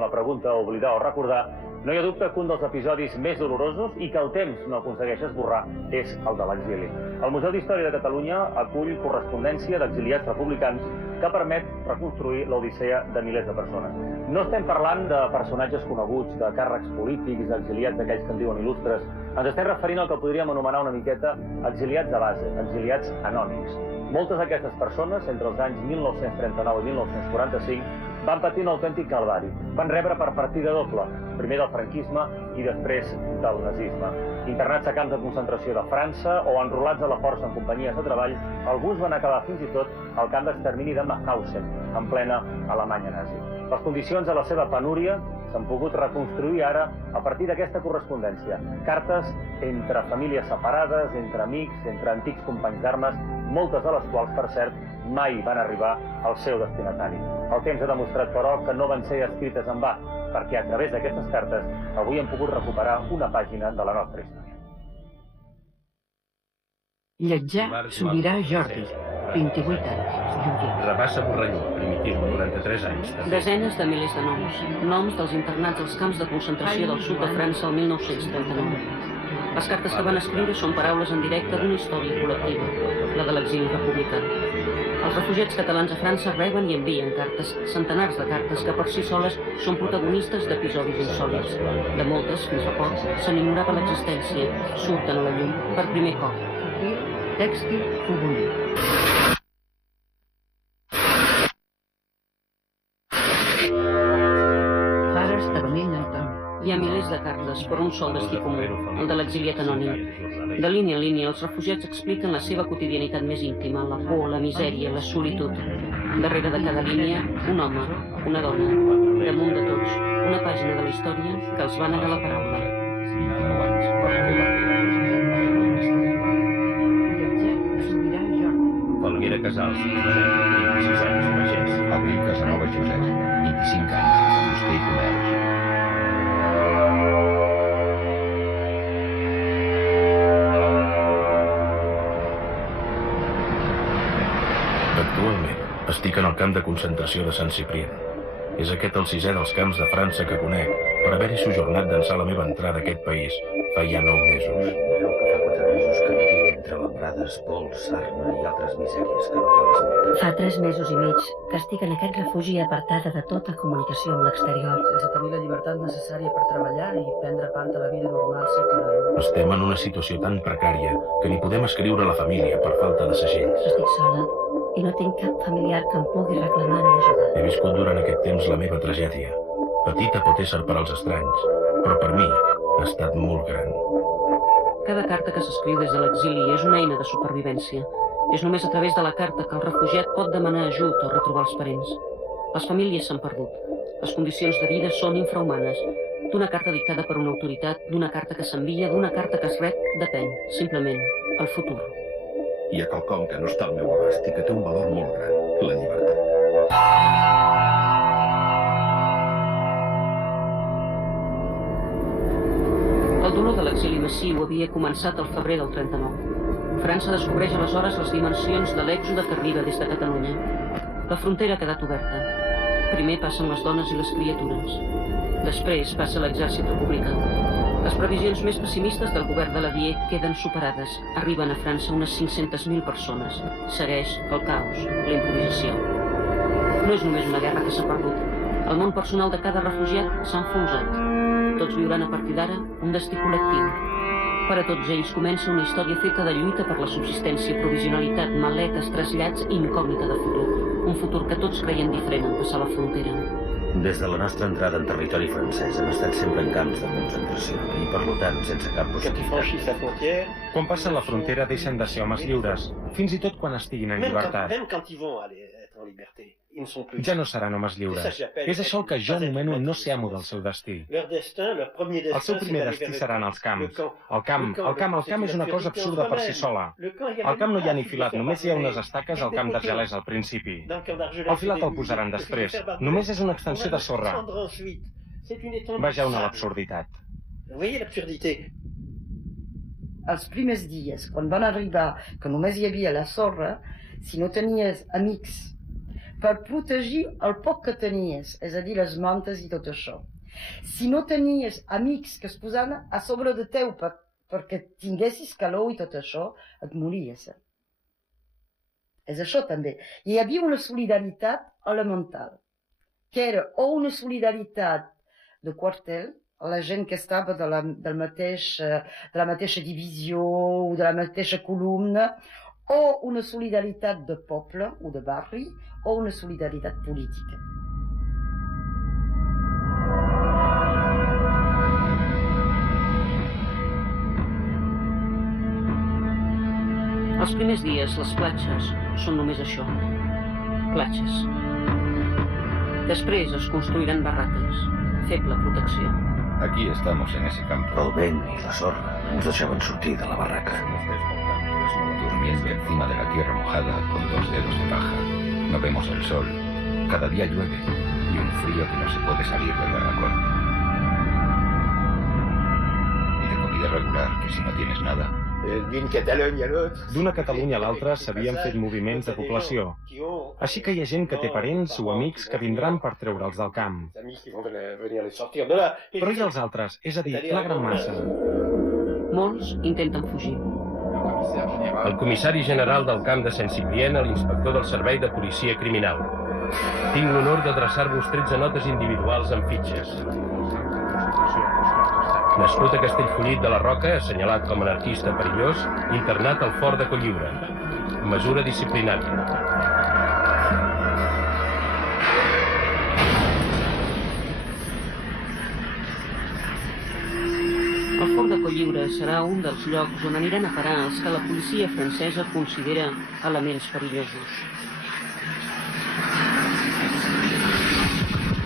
amb la pregunta oblidar o recordar, no hi ha dubte que un dels episodis més dolorosos i que el temps no aconsegueix esborrar és el de l'exili. El Museu d'Història de Catalunya acull correspondència d'exiliats republicans que permet reconstruir l'odissea de milers de persones. No estem parlant de personatges coneguts, de càrrecs polítics, d'exiliats d'aquells que en diuen il·lustres. Ens estem referint al que podríem anomenar una miqueta exiliats de base, exiliats anònims. Moltes d'aquestes persones, entre els anys 1939 i 1945, van patir un autèntic calvari. Van rebre per partida doble, primer del franquisme i després del nazisme. Internats a camps de concentració de França o enrolats a la força en companyies de treball, alguns van acabar fins i tot al camp d'extermini de Mauthausen, en plena Alemanya nazi. Les condicions de la seva penúria s'han pogut reconstruir ara a partir d'aquesta correspondència. Cartes entre famílies separades, entre amics, entre antics companys d'armes, moltes de les quals, per cert, mai van arribar al seu destinatari. El temps ha demostrat, però, que no van ser escrites en va, perquè a través d'aquestes cartes avui hem pogut recuperar una pàgina de la nostra història. Lletjar Sobirà Jordi, 28 anys, lloguer. Rabassa Borrelló, primitiu, 43 anys. Desenes de milers de noms. Noms dels internats als camps de concentració del sud de França el 1939. Les cartes que van escriure són paraules en directe d'una història col·lectiva, la de l'exili republicà. Els refugiats catalans a França reben i envien cartes, centenars de cartes que per si soles són protagonistes d'episodis insòlits. De moltes, fins fa poc, se n'ignorava l'existència, surten a la llum per primer cop. Tèxtil Fogolí. Pares de Benigna Antoni. Hi ha milers de cartes per un sol destí comú, el de l'exiliat anònim. De línia en línia, els refugiats expliquen la seva quotidianitat més íntima, la por, la misèria, la solitud. Darrere de cada línia, un home, una dona. Damunt de tots, una pàgina de la història que els va negar la paraula. Falguera Casals, Josep, 26 anys, pagès. Abril Casanova Josep, 25 anys, fuster i comerç. Actualment estic en el camp de concentració de Sant Ciprià. És aquest el 6è dels camps de França que conec per haver-hi sojornat d'ençà la meva entrada a aquest país fa ja 9 mesos. Fa 4 mesos que vivim entre lambrades, pols, sarna i altres misèries que no cal esmentar. Fa 3 mesos i mig que estic en aquest refugi apartada de tota comunicació amb l'exterior. Sense tenir la llibertat necessària per treballar i prendre part de la vida normal ciutadana. Estem en una situació tan precària que ni podem escriure a la família per falta de segells. Estic sola i no tinc cap familiar que em pugui reclamar ni ajudar. He viscut durant aquest temps la meva tragèdia. Petita pot ésser per als estranys, però per mi ha estat molt gran. Cada carta que s'escriu des de l'exili és una eina de supervivència. És només a través de la carta que el refugiat pot demanar ajut o retrobar els parents. Les famílies s'han perdut. Les condicions de vida són infrahumanes. D'una carta dictada per una autoritat, d'una carta que s'envia, d'una carta que es rep, depèn, simplement, el futur. Hi ha quelcom que no està al meu abast i que té un valor molt gran, la llibertat. El dolor de l'exili massiu havia començat al febrer del 39. França descobreix aleshores les dimensions de l'èxode que arriba des de Catalunya. La frontera ha quedat oberta. Primer passen les dones i les criatures. Després passa l'exèrcit republicà. Les previsions més pessimistes del govern de Ladier queden superades. Arriben a França unes 500.000 persones. Segueix el caos, la improvisació. No és només una guerra que s'ha perdut. El món personal de cada refugiat s'ha enfonsat. Tots viuran a partir d'ara un destí col·lectiu. Per a tots ells comença una història feta de lluita per la subsistència, provisionalitat, maletes, trasllats i incògnita de futur. Un futur que tots creien diferent en passar la frontera. Des de la nostra entrada en territori francès hem estat sempre en camps de concentració i, per tant, sense cap possibilitat. Quan passen la frontera deixen de ser homes lliures, fins i tot quan estiguin en llibertat. Ja no seran homes lliures. És això el que jo anomeno no ser amo del seu destí. El seu primer destí seran els camps. El camp és una cosa absurda per si sola. Al camp no hi ha ni filat, només hi ha unes estaques al camp d'Argelès al principi. El filat el posaran després. Només és una extensió de sorra. Vegeu l'absurditat. Els primers dies, quan van arribar, que només hi havia la sorra, si no tenies amics per protegir el poc que tenies, és a dir, les mantes i tot això. Si no tenies amics que es posaven a sobre de teu perquè tinguessis calor i tot això, et mories. És això també. Hi havia una solidaritat elemental, que era o una solidaritat de quartel, la gent que estava de la mateixa divisió o de la mateixa columna, o una solidaritat de poble o de barri, o una solidaritat política. Els primers dies, les platges són només això, platges. Després es construiran barraques, feble protecció. Aquí estamos en ese campo. El vent i la sorra ens deixaven sortir de la barraca. Durmiendo encima de la tierra mojada con 2 dedos de paja. No vemos el sol. Cada día llueve y un frío que no se puede salir del barracón. Y de comida regular, que si no tienes nada. D'una Catalunya a l'altra s'havien fet moviments de població. Així que hi ha gent que té parents o amics que vindran per treure'ls del camp. Però i els altres? És a dir, la gran massa. Molts intenten fugir. El comissari general del camp de Saint-Cyprien a l'inspector del Servei de Policia Criminal. Tinc l'honor d'adreçar-vos 13 notes individuals amb fitxes. Nascut a Castellfollit de la Roca, assenyalat com a anarquista perillós, internat al fort de Cotlliure. Mesura disciplinària. El fort de Cotlliure serà un dels llocs on aniran a parar els que la policia francesa considera elements perillosos.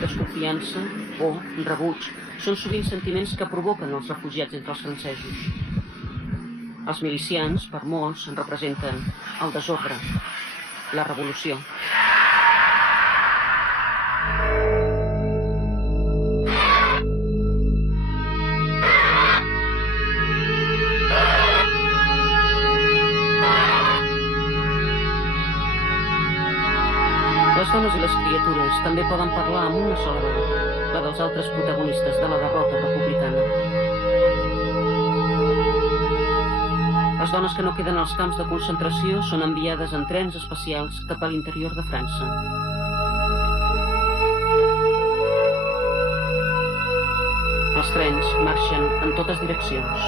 Desconfiança, por, rebuig, són sovint sentiments que provoquen els refugiats entre els francesos. Els milicians, per molts, en representen el desordre, la revolució. Les dones i les criatures també poden parlar amb una sola veu, la dels altres protagonistes de la derrota republicana. Les dones que no queden als camps de concentració són enviades en trens especials cap a l'interior de França. Els trens marxen en totes direccions.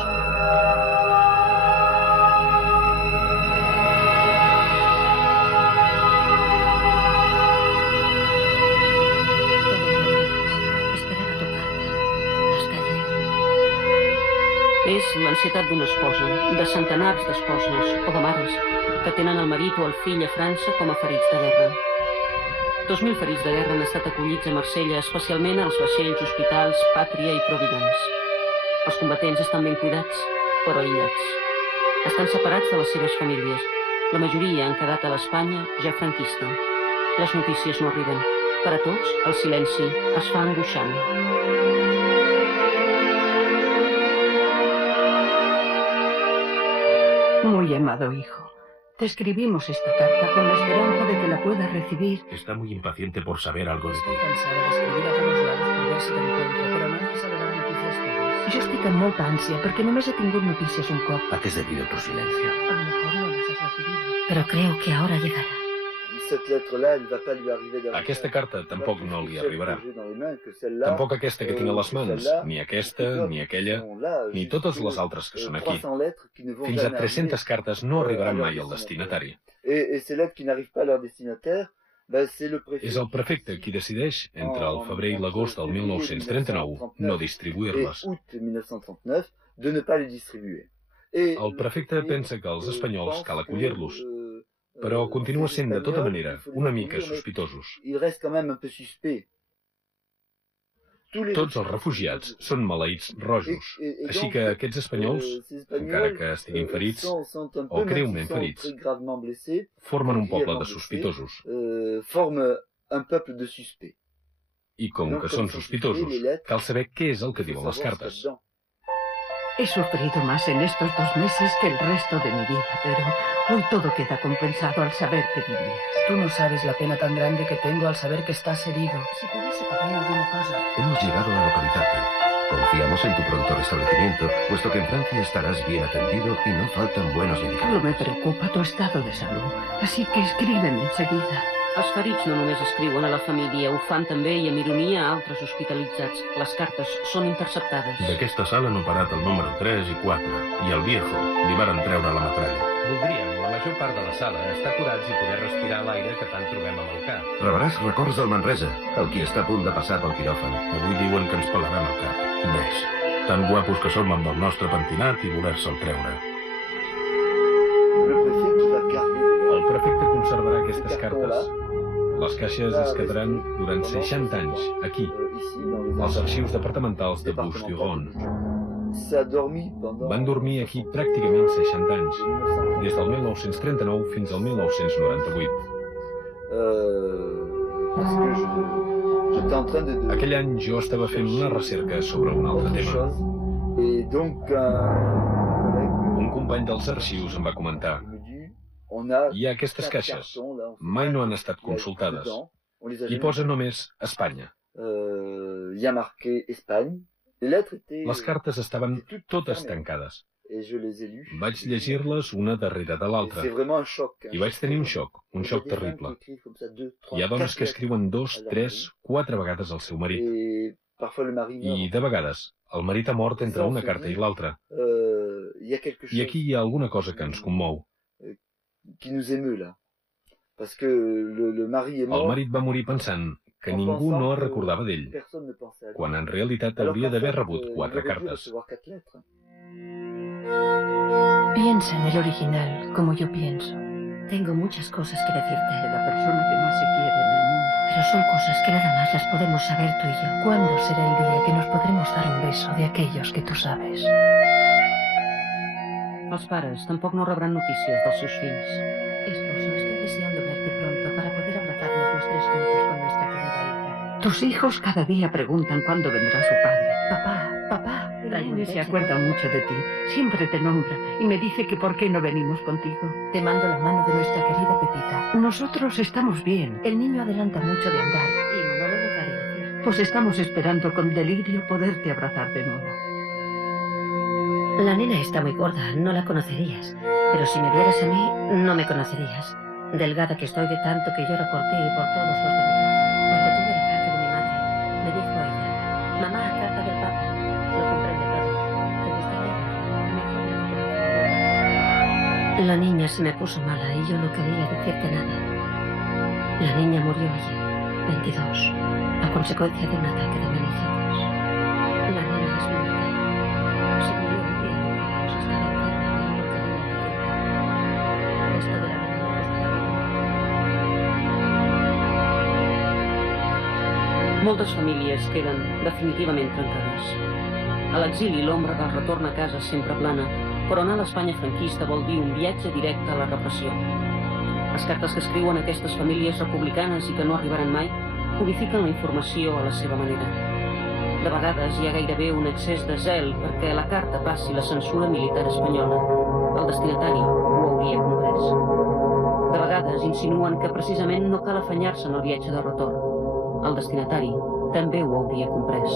És l'ansietat d'una esposa, de centenars d'esposes o de mares que tenen el marit o el fill a França com a ferits de guerra. 2.000 ferits de guerra han estat acollits a Marsella, especialment als vaixells hospitals Pàtria i Providence. Els combatents estan ben cuidats, però aïllats. Estan separats de les seves famílies. La majoria han quedat a l'Espanya ja franquista. Les notícies no arriben. Per a tots, el silenci es fa angoixant. Muy amado hijo, te escribimos esta carta con la esperanza de que la puedas recibir. Está muy impaciente por saber algo de ti. Estoy cansada de escribir a todos lados per ver si t'encuentro, però nadie sabe dar notícies totes. Jo estic amb molta ànsia perquè només he tingut notícies un cop. ¿A qué es debido tu silencio? A lo mejor no las has recibido. Pero creo que ahora llegará. Aquesta carta tampoc no li arribarà. Tampoc aquesta que tinc a les mans, ni aquesta, ni aquella, ni totes les altres que són aquí. Fins a 300 cartes no arribaran mai al destinatari. És el prefecte qui decideix, entre el febrer i l'agost del 1939, no distribuir-les. El prefecte pensa que els espanyols cal acollir-los, però continua sent de tota manera una mica sospitosos. Tots els refugiats són maleïts rojos, així que aquests espanyols, encara que estiguin ferits, o greument ferits, formen un poble de sospitosos. I com que són sospitosos, cal saber què és el que diuen les cartes. He sufrido más en estos 2 meses que el resto de mi vida, pero hoy todo queda compensado al saber que vivías. Tú no sabes la pena tan grande que tengo al saber que estás herido. Si pudiese pedir alguna cosa. Hemos llegado a localizarte. Confiamos en tu pronto restablecimiento, puesto que en Francia estarás bien atendido y no faltan buenos Solo me medicamentos. preocupa tu estado de salud, así que escríbeme enseguida. Els ferits no només escriuen a la família, ho fan també i amb ironia a altres hospitalitzats. Les cartes són interceptades. D'aquesta sala han operat el número 3 i 4, i el viejo li varen treure la metralla. Voldríem, la major part de la sala, estar curats i poder respirar l'aire que tant trobem amb el cap. Rebràs records del Manresa, el qui està a punt de passar pel quiròfan. Avui diuen que ens pelaran el cap. Ves, tan guapos que som amb el nostre pentinat i voler-se'l treure. El prefecte conservarà aquestes cartes. Les caixes es quedaran durant 60 anys, aquí, als arxius departamentals de Bouches-du-Rhône. Van dormir aquí pràcticament 60 anys, des del 1939 fins al 1998. Aquell any jo estava fent una recerca sobre un altre tema. Un company dels arxius em va comentar: hi ha aquestes caixes, mai no han estat consultades, i posa només Espanya. Les cartes estaven totes tancades. Vaig llegir-les una darrere de l'altra, i vaig tenir un xoc terrible. Hi ha dones que escriuen 2, 3, 4 vegades al seu marit, i de vegades el marit ha mort entre una carta i l'altra. I aquí hi ha alguna cosa que ens commou. El marit va morir pensant que ningú no es recordava d'ell, quan en realitat hauria d'haver rebut 4 cartes. Piensa en el original, como yo pienso. Tengo muchas cosas que decirte. De la persona que más se quiere en el mundo. Pero son cosas que nada más las podemos saber tú y yo. ¿Cuándo será el día que nos podremos dar un beso de aquellos que tú sabes? Els pares tampoc no rebran notícies dels seus fills. Esposo, estoy deseando verte pronto para poder abrazarnos los 3 juntos con nuestra querida hija. Tus hijos cada día preguntan cuándo vendrá su padre. Papá, Raine se acuerda mucho de ti, siempre te nombra y me dice que por qué no venimos contigo. Te mando la mano de nuestra querida Pepita. Nosotros estamos bien. El niño adelanta mucho de andar y no lo dejaré decir. Pues estamos esperando con delirio poderte abrazar de nuevo. La nena está muy gorda, no la conocerías. Pero si me vieras a mí, no me conocerías. Delgada que estoy de tanto que lloro por ti y por todos los de mi casa. Porque tuve la carta de mi madre. Me dijo ella: mamá, carta del Papa. Lo comprende todo. ¿Te gustaría verla? La niña se me puso mala y yo no quería decirte nada. La niña murió ayer, 22, a consecuencia de un ataque de meningitis. La nena es muerta. Se murió un día en que estaba enferma y no quería decirte. Esto de la nena me costaba vida. Moltes famílies queden definitivament trencades. A l'exili, l'ombra del retorn a casa sempre plana, però anar a l'Espanya franquista vol dir un viatge directe a la repressió. Les cartes que escriuen aquestes famílies republicanes i que no arribaran mai codifiquen la informació a la seva manera. De vegades hi ha gairebé un excés de zel perquè la carta passi la censura militar espanyola. El destinatari ho hauria comprès. De vegades insinuen que precisament no cal afanyar-se en el viatge de retorn. El destinatari també ho hauria comprès.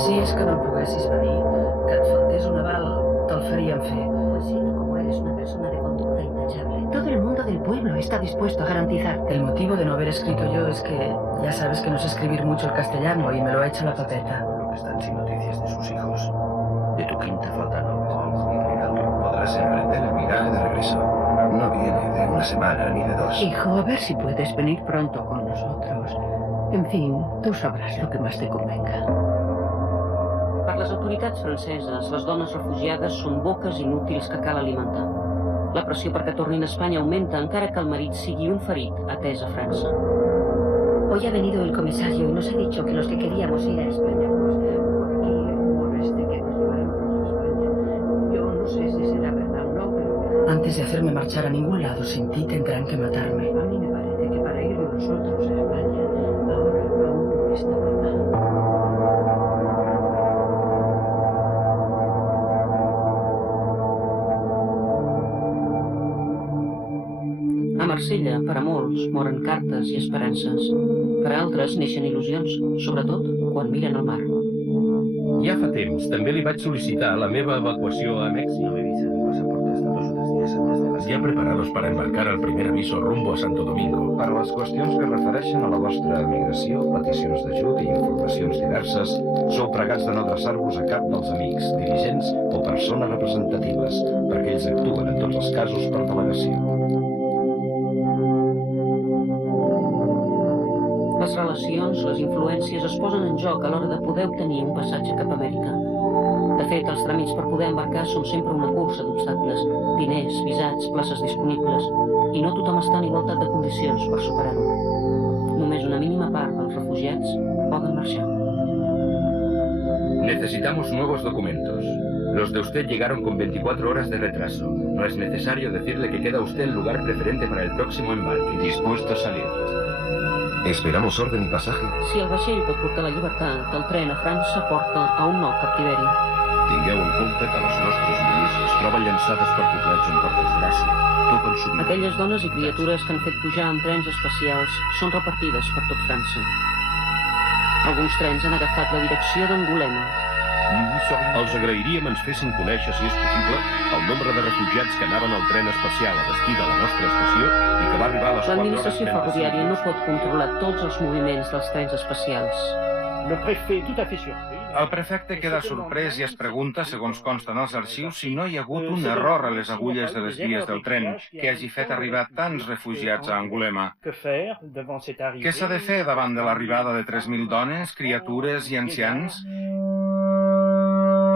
Si és que no poguessis venir, que et faltés un aval, te'l faríem fer. Pues siendo como eres una persona de conducta intachable, todo el mundo del pueblo está dispuesto a garantizarte. El motivo de no haber escrito yo es que ya sabes que no sé escribir mucho el castellano y me lo ha hecho la papeta. Lo que están sin noticias de sus hijos. De tu quinta faltan Olmo y Reinaldo. Podrás emprender el viaje de regreso. No viene de una semana ni de 2. Hijo, a ver si puedes venir pronto con nosotros. En fin, tú sabrás lo que más te convenga. Per les autoritats franceses, les dones refugiades són boques inútils que cal alimentar. La pressió perquè tornin a Espanya augmenta encara que el marit sigui un ferit atès a França. Hoy ha venido el comisario y nos ha dicho que los que queríamos ir a España, pues por aquí rumores de que nos llevarán pronto a España. Yo no sé si será verdad o no, pero... Antes de hacerme marchar a ningún lado sin ti tendrán que matarme. A mí me parece que para ir nosotros a España, ahora aún no está mamá. Marsella, per a molts, moren cartes i esperances. Per a altres neixen il·lusions, sobretot quan miren al mar. Ja fa temps, també li vaig sol·licitar la meva evacuació a Mèxic. Ya preparados para embarcar al primer aviso rumbo a Santo Domingo. Per les qüestions que refereixen a la vostra emigració, peticions d'ajut i informacions diverses, sou pregats de no adreçar-vos a cap dels amics, dirigents o persones representatives, perquè ells actuen en tots els casos per delegació. Les relacions, les influències es posen en joc a l'hora de poder obtenir un passatge cap a Amèrica. De fet, els tràmits per poder embarcar són sempre una cursa d'obstacles, diners, visats, places disponibles, i no tothom està en igualtat de condicions per superar-ho. Només una mínima part dels refugiats poden marxar. Necesitamos nuevos documentos. Los de usted llegaron con 24 horas de retraso. No es necesario decirle que queda usted en lugar preferente para el próximo embarque. Dispuesto a salir. Esperamos orden y pasaje. Si el vaixell pot portar la llibertat, el tren a França porta a un nou captiveri. Tingueu en compte que les nostres mulers es troben llançades per poblats on, per desgràcia, topen sovint... Aquelles dones i criatures que han fet pujar en trens espacials són repartides per tot França. Alguns trens han agafat la direcció d'Angulema. Els agrairíem ens fessin conèixer, si és possible, el nombre de refugiats que anaven al tren espacial a destí de la nostra estació i que va arribar a les 4 hores... L'administració ferroviària no pot controlar tots els moviments dels trens espacials. El prefecte queda sorprès i es pregunta, segons consta en els arxius, si no hi ha hagut un error a les agulles de les vies del tren que hagi fet arribar tants refugiats a Angulema. Què s'ha de fer davant de l'arribada de 3.000 dones, criatures i ancians?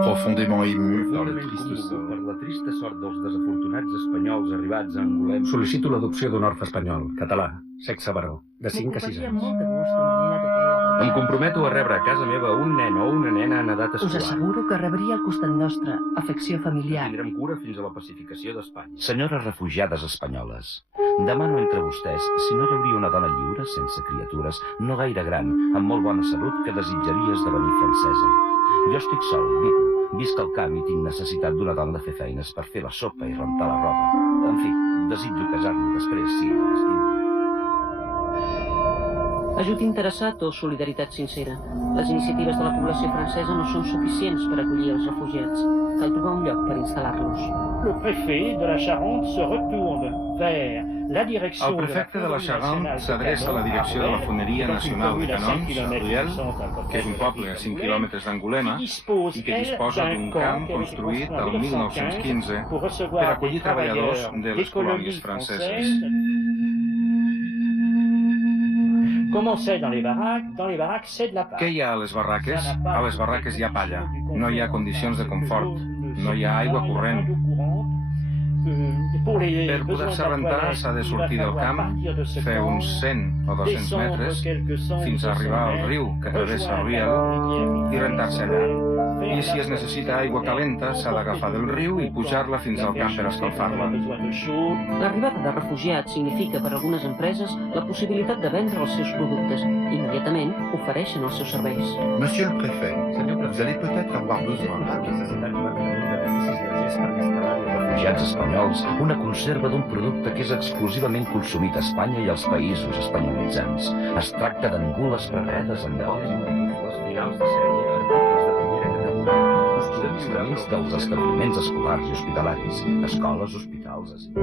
Profondément ému per la trista sort dels desafortunats espanyols arribats a Angulema. Sol·licito l'adopció d'un orfe espanyol, català, sexe varó, de 5 a 6 anys. Em comprometo a rebre a casa meva un nen o una nena en edat escolar. Us asseguro que rebria al costat nostre afecció familiar. Tindrem cura fins a la pacificació d'Espanya. Senyores refugiades espanyoles, demano entre vostès si no hi hauria una dona lliure, sense criatures, no gaire gran, amb molt bona salut, que desitjaria esdevenir francesa. Jo estic sol, viu, visc al camp i tinc necessitat d'una dona de fer feines per fer la sopa i rentar la roba. En fi, desitjo casar-me després, sí, l'estim. Ajut interessat o solidaritat sincera. Les iniciatives de la població francesa no són suficients per acollir els refugiats. Cal trobar un lloc per instal·lar-los. El prefecte de la Charente s'adreça a la direcció de la Foneria Nacional de Canons, a Riel, que és un poble a 5 quilòmetres d'Angulema i que disposa d'un camp construït el 1915 per acollir treballadors de les colònies franceses. Què hi ha a les barraques? A les barraques hi ha palla. No hi ha condicions de confort. No hi ha aigua corrent. Per poder-se rentar s'ha de sortir del camp, fer uns 100 o 200 metres fins a arribar al riu que travessa el Riel i rentar-se allà. I si es necessita aigua calenta, s'ha d'agafar del riu i pujar-la fins al camp per escalfar-la. L'arribada de refugiats significa per a algunes empreses la possibilitat de vendre els seus productes. Immediatament ofereixen els seus serveis. Monsieur le préfet, vous allez peut-être avoir besoin refugiats espanyols, una conserva d'un producte que és exclusivament consumit a Espanya i als països espanyolitzants. Es tracta d'angules preparades amb oli. Les finals de sèrie, articles de primera categoria, subministraments dels establiments escolars i hospitalaris, escoles, hospitals, asils.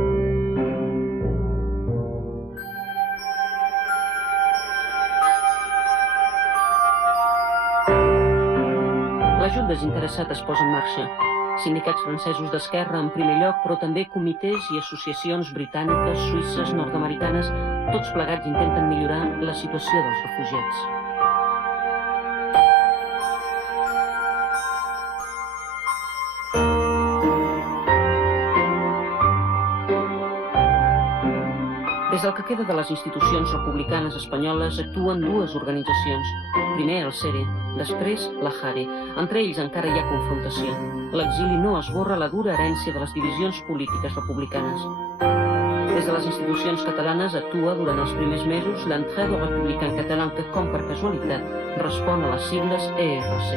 L'ajut desinteressat es posa en marxa. Sindicats francesos d'esquerra en primer lloc, però també comitès i associacions britàniques, suïsses, nord-americanes, tots plegats intenten millorar la situació dels refugiats. Des del que queda de les institucions republicanes espanyoles actuen dues organitzacions. Primer el CERE, després la JARE. Entre ells encara hi ha confrontació. L'exili no esborra la dura herència de les divisions polítiques republicanes. Des de les institucions catalanes actua durant els primers mesos l'Entraide Républicain Catalan que, com per casualitat, respon a les sigles ERC.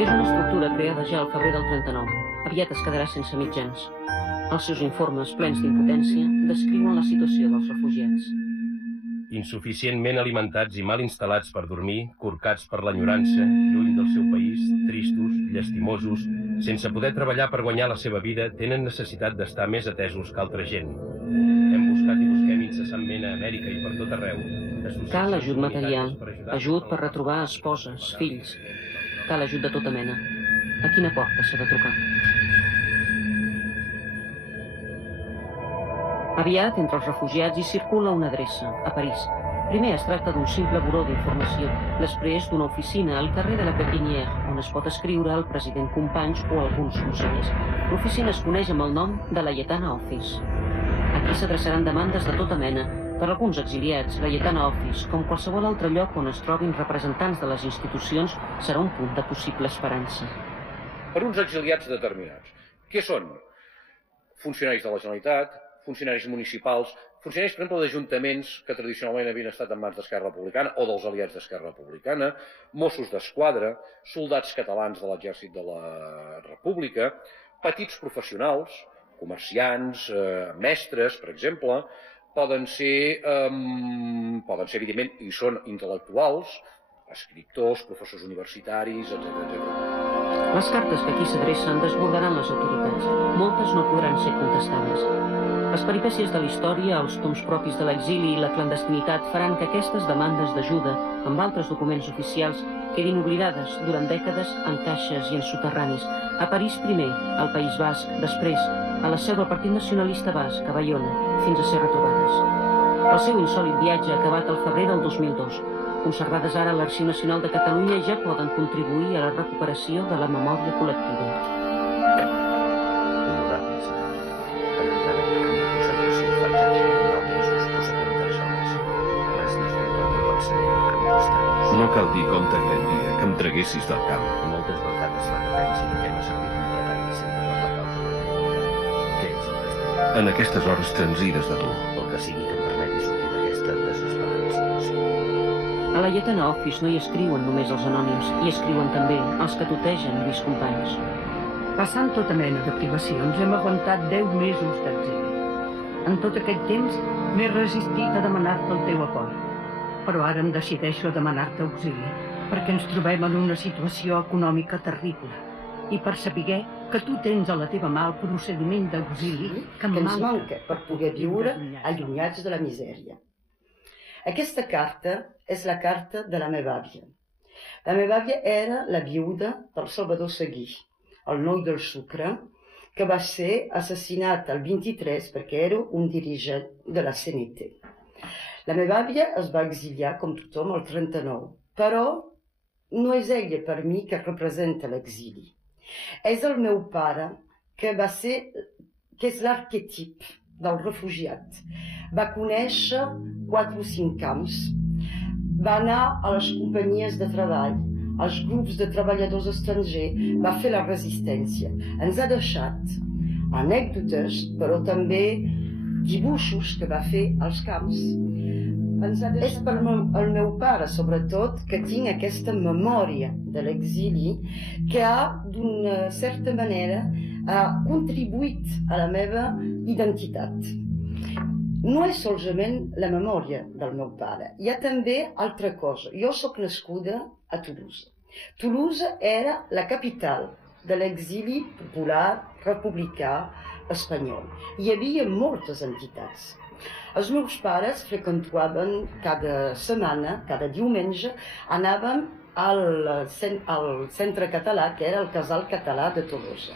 És una estructura creada ja al febrer del 39. Aviat es quedarà sense mitjans. Els seus informes, plens d'impotència, descriuen la situació dels refugiats. Insuficientment alimentats i mal instal·lats per dormir, corcats per l'enyorança, lluny del seu país, tristos, llastimosos, sense poder treballar per guanyar la seva vida, tenen necessitat d'estar més atesos que altra gent. Hem buscat i busquem incessantment a Amèrica i per tot arreu. Cal ajut material, ajut per retrobar esposes, fills. Cal ajut de tota mena. A quina porta s'ha de trucar? Aviat, entre els refugiats, hi circula una adreça, a París. Primer es tracta d'un simple buró d'informació, després d'una oficina al carrer de la Pépinière, on es pot escriure al president Companys o alguns consellers. L'oficina es coneix amb el nom de Laietana Office. Aquí s'adreçaran demandes de tota mena. Per alguns exiliats, Laietana Office, com qualsevol altre lloc on es trobin representants de les institucions, serà un punt de possible esperança. Per uns exiliats determinats. Què són? Funcionaris de la Generalitat, funcionaris municipals, funcionaris, per exemple, d'ajuntaments que tradicionalment havien estat en mans d'Esquerra Republicana o dels aliats d'Esquerra Republicana, Mossos d'Esquadra, soldats catalans de l'exèrcit de la República, petits professionals, comerciants, mestres, per exemple, poden ser, evidentment, i són intel·lectuals, escriptors, professors universitaris, etc. Les cartes que aquí s'adrecen desbordaran les autoritats. Moltes no podran ser contestades. Les peripècies de la història, els toms propis de l'exili i la clandestinitat faran que aquestes demandes d'ajuda, amb altres documents oficials, quedin oblidades durant dècades en caixes i en soterranis. A París primer, al País Basc, després, a la seu del Partit Nacionalista Basc, a Baiona, fins a ser retrobades. El seu insòlit viatge acabat al febrer del 2002. Conservades ara a l'Arxiu Nacional de Catalunya, ja poden contribuir a la recuperació de la memòria col·lectiva. No cal dir com t'agrairia que em traguessis del camp. Moltes vegades fa de temps i que no servit un treball sempre per la causa. Què és el que espera? En aquestes hores transires de tu. El que sigui que em permeti sortir d'aquesta desesperant situació. A la Laietana Office no hi escriuen només els anònims, hi escriuen també els que tutegen Lluís Companys. Passant tota mena de privacions, hem aguantat 10 mesos d'exili. En tot aquest temps m'he resistit a demanar-te el teu apoy. Però ara em decideixo a demanar-te auxili, perquè ens trobem en una situació econòmica terrible. I per saber que tu tens a la teva mà el procediment d'auxili que ens manca per poder viure allunyats de la misèria. Aquesta carta és la carta de la meva àvia. La meva àvia era la viuda del Salvador Seguí, el noi del sucre, que va ser assassinat el 23 perquè era un dirigent de la CNT. La meva àvia es va exiliar, com tothom, el 39, però no és ella per mi que representa l'exili. És el meu pare que és l'arquetip del refugiat. Va conèixer 4 o 5 camps, va anar a les companyies de treball, als grups de treballadors estrangers, va fer la resistència. Ens ha deixat anècdotes, però també dibuixos que va fer als camps. És per el meu pare, sobretot, que tinc aquesta memòria de l'exili que ha, d'una certa manera, contribuït a la meva identitat. No és solament la memòria del meu pare, hi ha també altra cosa. Jo soc nascuda a Toulouse. Toulouse era la capital de l'exili popular republicà espanyol. Hi havia moltes entitats. Els meus pares freqüentaven cada setmana, cada diumenge, anàvem al centre català, que era el Casal Català de Tolosa.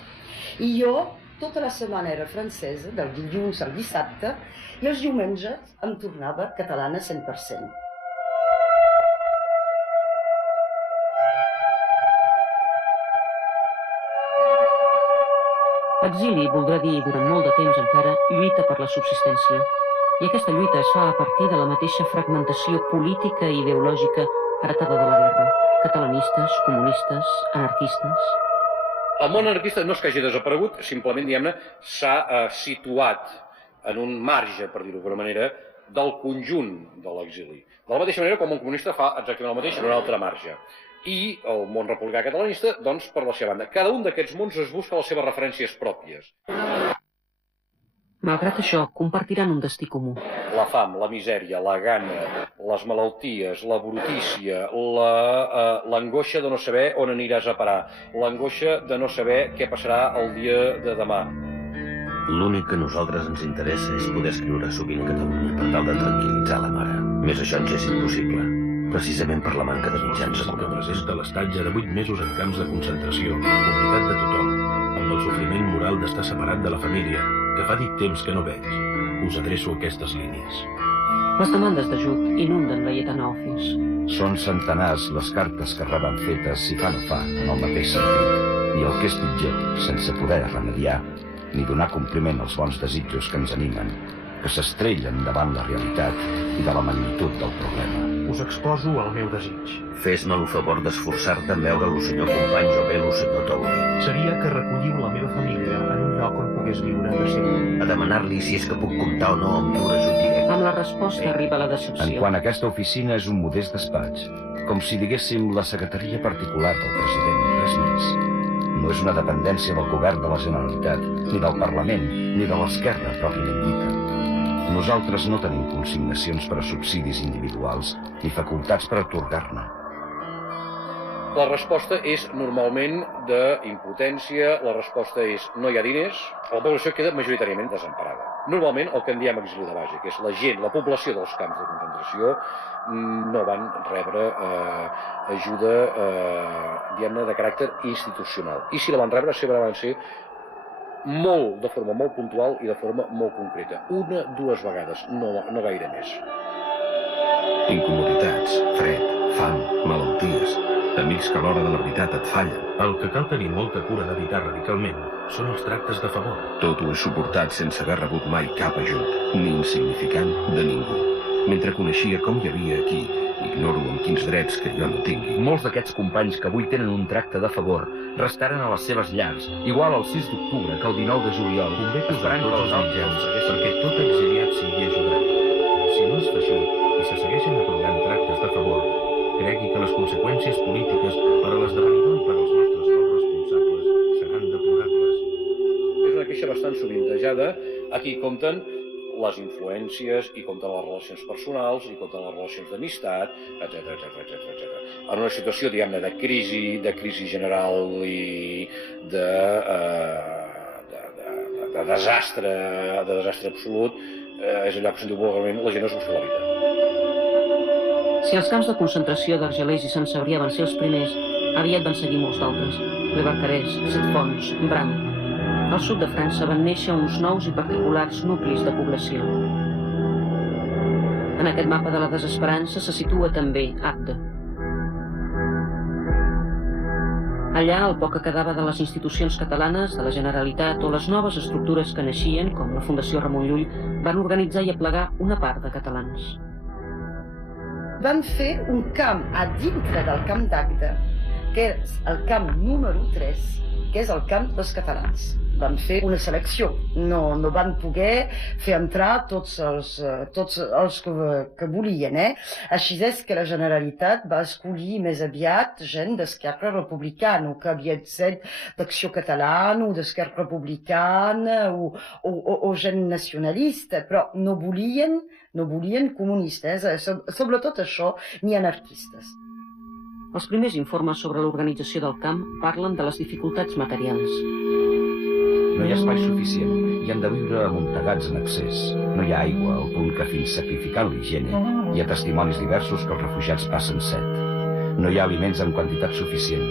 I jo, tota la setmana era francesa, del dilluns al dissabte, i els diumenges em tornava catalana 100%. Exili voldrà dir, durant molt de temps encara, lluita per la subsistència. I aquesta lluita es fa a partir de la mateixa fragmentació política i ideològica heretada de la guerra. Catalanistes, comunistes, anarquistes... El món anarquista no és que hagi desaparegut, simplement, diguem-ne, s'ha situat en un marge, per dir-ho d'alguna manera, del conjunt de l'exili. De la mateixa manera com un comunista fa exactament el mateix en un altre marge. I el món republicà catalanista, doncs, per la seva banda. Cada un d'aquests mons es busca les seves referències pròpies. Malgrat això, compartiran un destí comú. La fam, la misèria, la gana, les malalties, la brutícia, l'angoixa de no saber on aniràs a parar, l'angoixa de no saber què passarà el dia de demà. L'únic que a nosaltres ens interessa és poder escriure sovint a Catalunya per tal de tranquil·litzar la mare. Més això ens és impossible, precisament per la manca de mitjans que econòmics. presenta l'estatge de 8 mesos en camps de concentració, comunitat de tothom, amb el sofriment moral d'estar separat de la família, que fa dit temps que no veig. Us adreço aquestes línies. Les demandes d'ajut inunden la Lletana Office. Són centenars les cartes que reben fetes, si fa no fa, en el mateix sentit. I el que és pitjor, sense poder remediar, ni donar compliment als bons desitjos que ens animen, que s'estrellen davant la realitat i de la magnitud del problema. Us exposo el meu desig. Fes-me el favor d'esforçar-te en veure-lo, senyor company, o bé-lo, senyor Taulí. Seria que recolliu la meva família en un lloc on pogués viure de sempre. A demanar-li si és que puc comptar o no amb dur ajut directe. Amb la resposta arriba la decepció. En quant a aquesta oficina és un modest despatx, com si diguéssim la secretaria particular del president, res més. No és una dependència del govern de la Generalitat, ni del Parlament, ni de l'esquerra pròpiament dita. Nosaltres no tenim consignacions per a subsidis individuals, ni facultats per atorgar-ne. La resposta és normalment d'impotència, la resposta és no hi ha diners, la població queda majoritàriament desemparada. Normalment el que en diem exili de base, que és la gent, la població dels camps de concentració, no van rebre ajuda diguem-ne de caràcter institucional. I si la van rebre, sempre van ser de forma molt puntual i de forma molt concreta. Una, dues vegades, no gaire més. Incomoditats, fred, fam, malalties, amics que a l'hora de la veritat et fallen. El que cal tenir molta cura d'evitar radicalment són els tractes de favor. Tot ho he suportat sense haver rebut mai cap ajut, ni insignificant de ningú. Mentre coneixia com hi havia aquí, ignoro amb quins drets que jo no tingui. Molts d'aquests companys que avui tenen un tracte de favor restaren a les seves llars, igual el 6 d'octubre que el 19 de juliol. Convé posar tots els mitjans perquè tot exiliat sigui ajudat. Si no es fa això i se segueixen atorgant tractes de favor, cregui que les conseqüències polítiques per a l'esdevenidor i per als nostres corresponsables seran deplorables. És una queixa bastant sovintejada. Aquí compten les influències i compten les relacions personals i compten les relacions d'amistat, etc. En una situació, diguem-ne, de crisi general i de desastre absolut, és allò que se'n diu vulgarment la gent es busca la vida. Si els camps de concentració d'Argelers i Sant Cebrià van ser els primers, aviat van seguir molts d'altres. Le Barcarès, Setfons, Bram. Al sud de França van néixer uns nous i particulars nuclis de població. En aquest mapa de la desesperança se situa també Agde. Allà, el poc que quedava de les institucions catalanes, de la Generalitat o les noves estructures que naixien, com la Fundació Ramon Llull, van organitzar i aplegar una part de catalans. Van fer un camp a dintre del camp d'Agde, que és el camp número 3, que és el camp dels catalans. Van fer una selecció, no van poder fer entrar tots els que volien. Així és que la Generalitat va escollir més aviat gent d'Esquerra Republicana, que havia set d'Acció Catalana o d'Esquerra Republicana o gent nacionalista, però no volien comunistes, sobretot això, ni anarquistes. Els primers informes sobre l'organització del camp parlen de les dificultats materials. No hi ha espai suficient i han de viure amuntegats en excés. No hi ha aigua, al punt que fins sacrificant l'higiene hi ha testimonis diversos que els refugiats passen set. No hi ha aliments en quantitat suficient.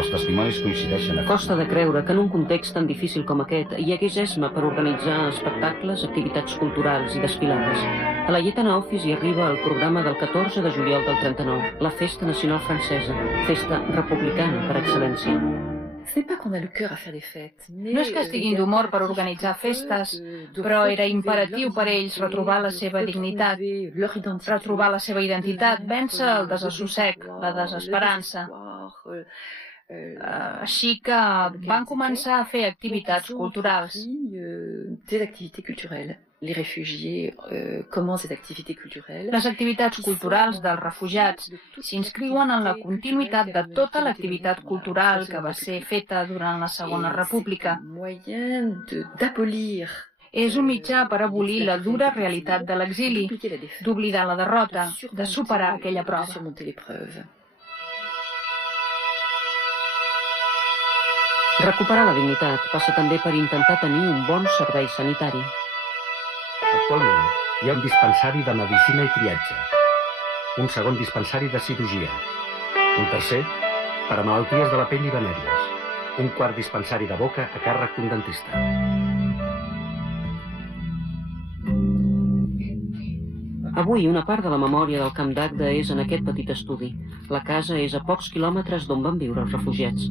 Els testimonis coincideixen a... Costa de creure que en un context tan difícil com aquest hi hagués esma per organitzar espectacles, activitats culturals i desfilades. A la Lletana Office hi arriba el programa del 14 de juliol del 39, la Festa Nacional Francesa, festa republicana per excel·lència. No és que estiguin d'humor per organitzar festes, però era imperatiu per ells retrobar la seva dignitat, retrobar la seva identitat, vèncer el desassossec, la desesperança. Així que van començar a fer activitats culturals. Les activitats culturals dels refugiats s'inscriuen en la continuïtat de tota l'activitat cultural que va ser feta durant la Segona República. És un mitjà per abolir la dura realitat de l'exili, d'oblidar la derrota, de superar aquella prova. Recuperar la dignitat passa també per intentar tenir un bon servei sanitari. Actualment hi ha un dispensari de medicina i triatge, un segon dispensari de cirurgia, un tercer per a malalties de la pell i venèries, un quart dispensari de boca a càrrec d'un dentista. Avui una part de la memòria del Camp d'Agde és en aquest petit estudi. La casa és a pocs quilòmetres d'on van viure els refugiats.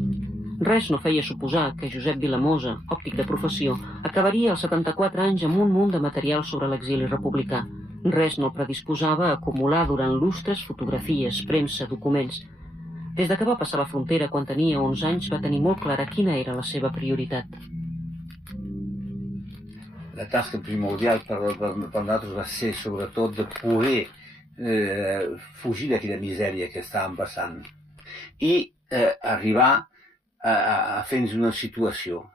Res no feia suposar que Josep Vilamosa, òptic de professió, acabaria als 74 anys amb un munt de material sobre l'exili republicà. Res no el predisposava a acumular durant lustres fotografies, premsa, documents. Des que va passar la frontera quan tenia 11 anys va tenir molt clara quina era la seva prioritat. La tasca primordial per nosaltres va ser sobretot de poder fugir d'aquella misèria que estàvem passant i arribar a fer-nos una situació.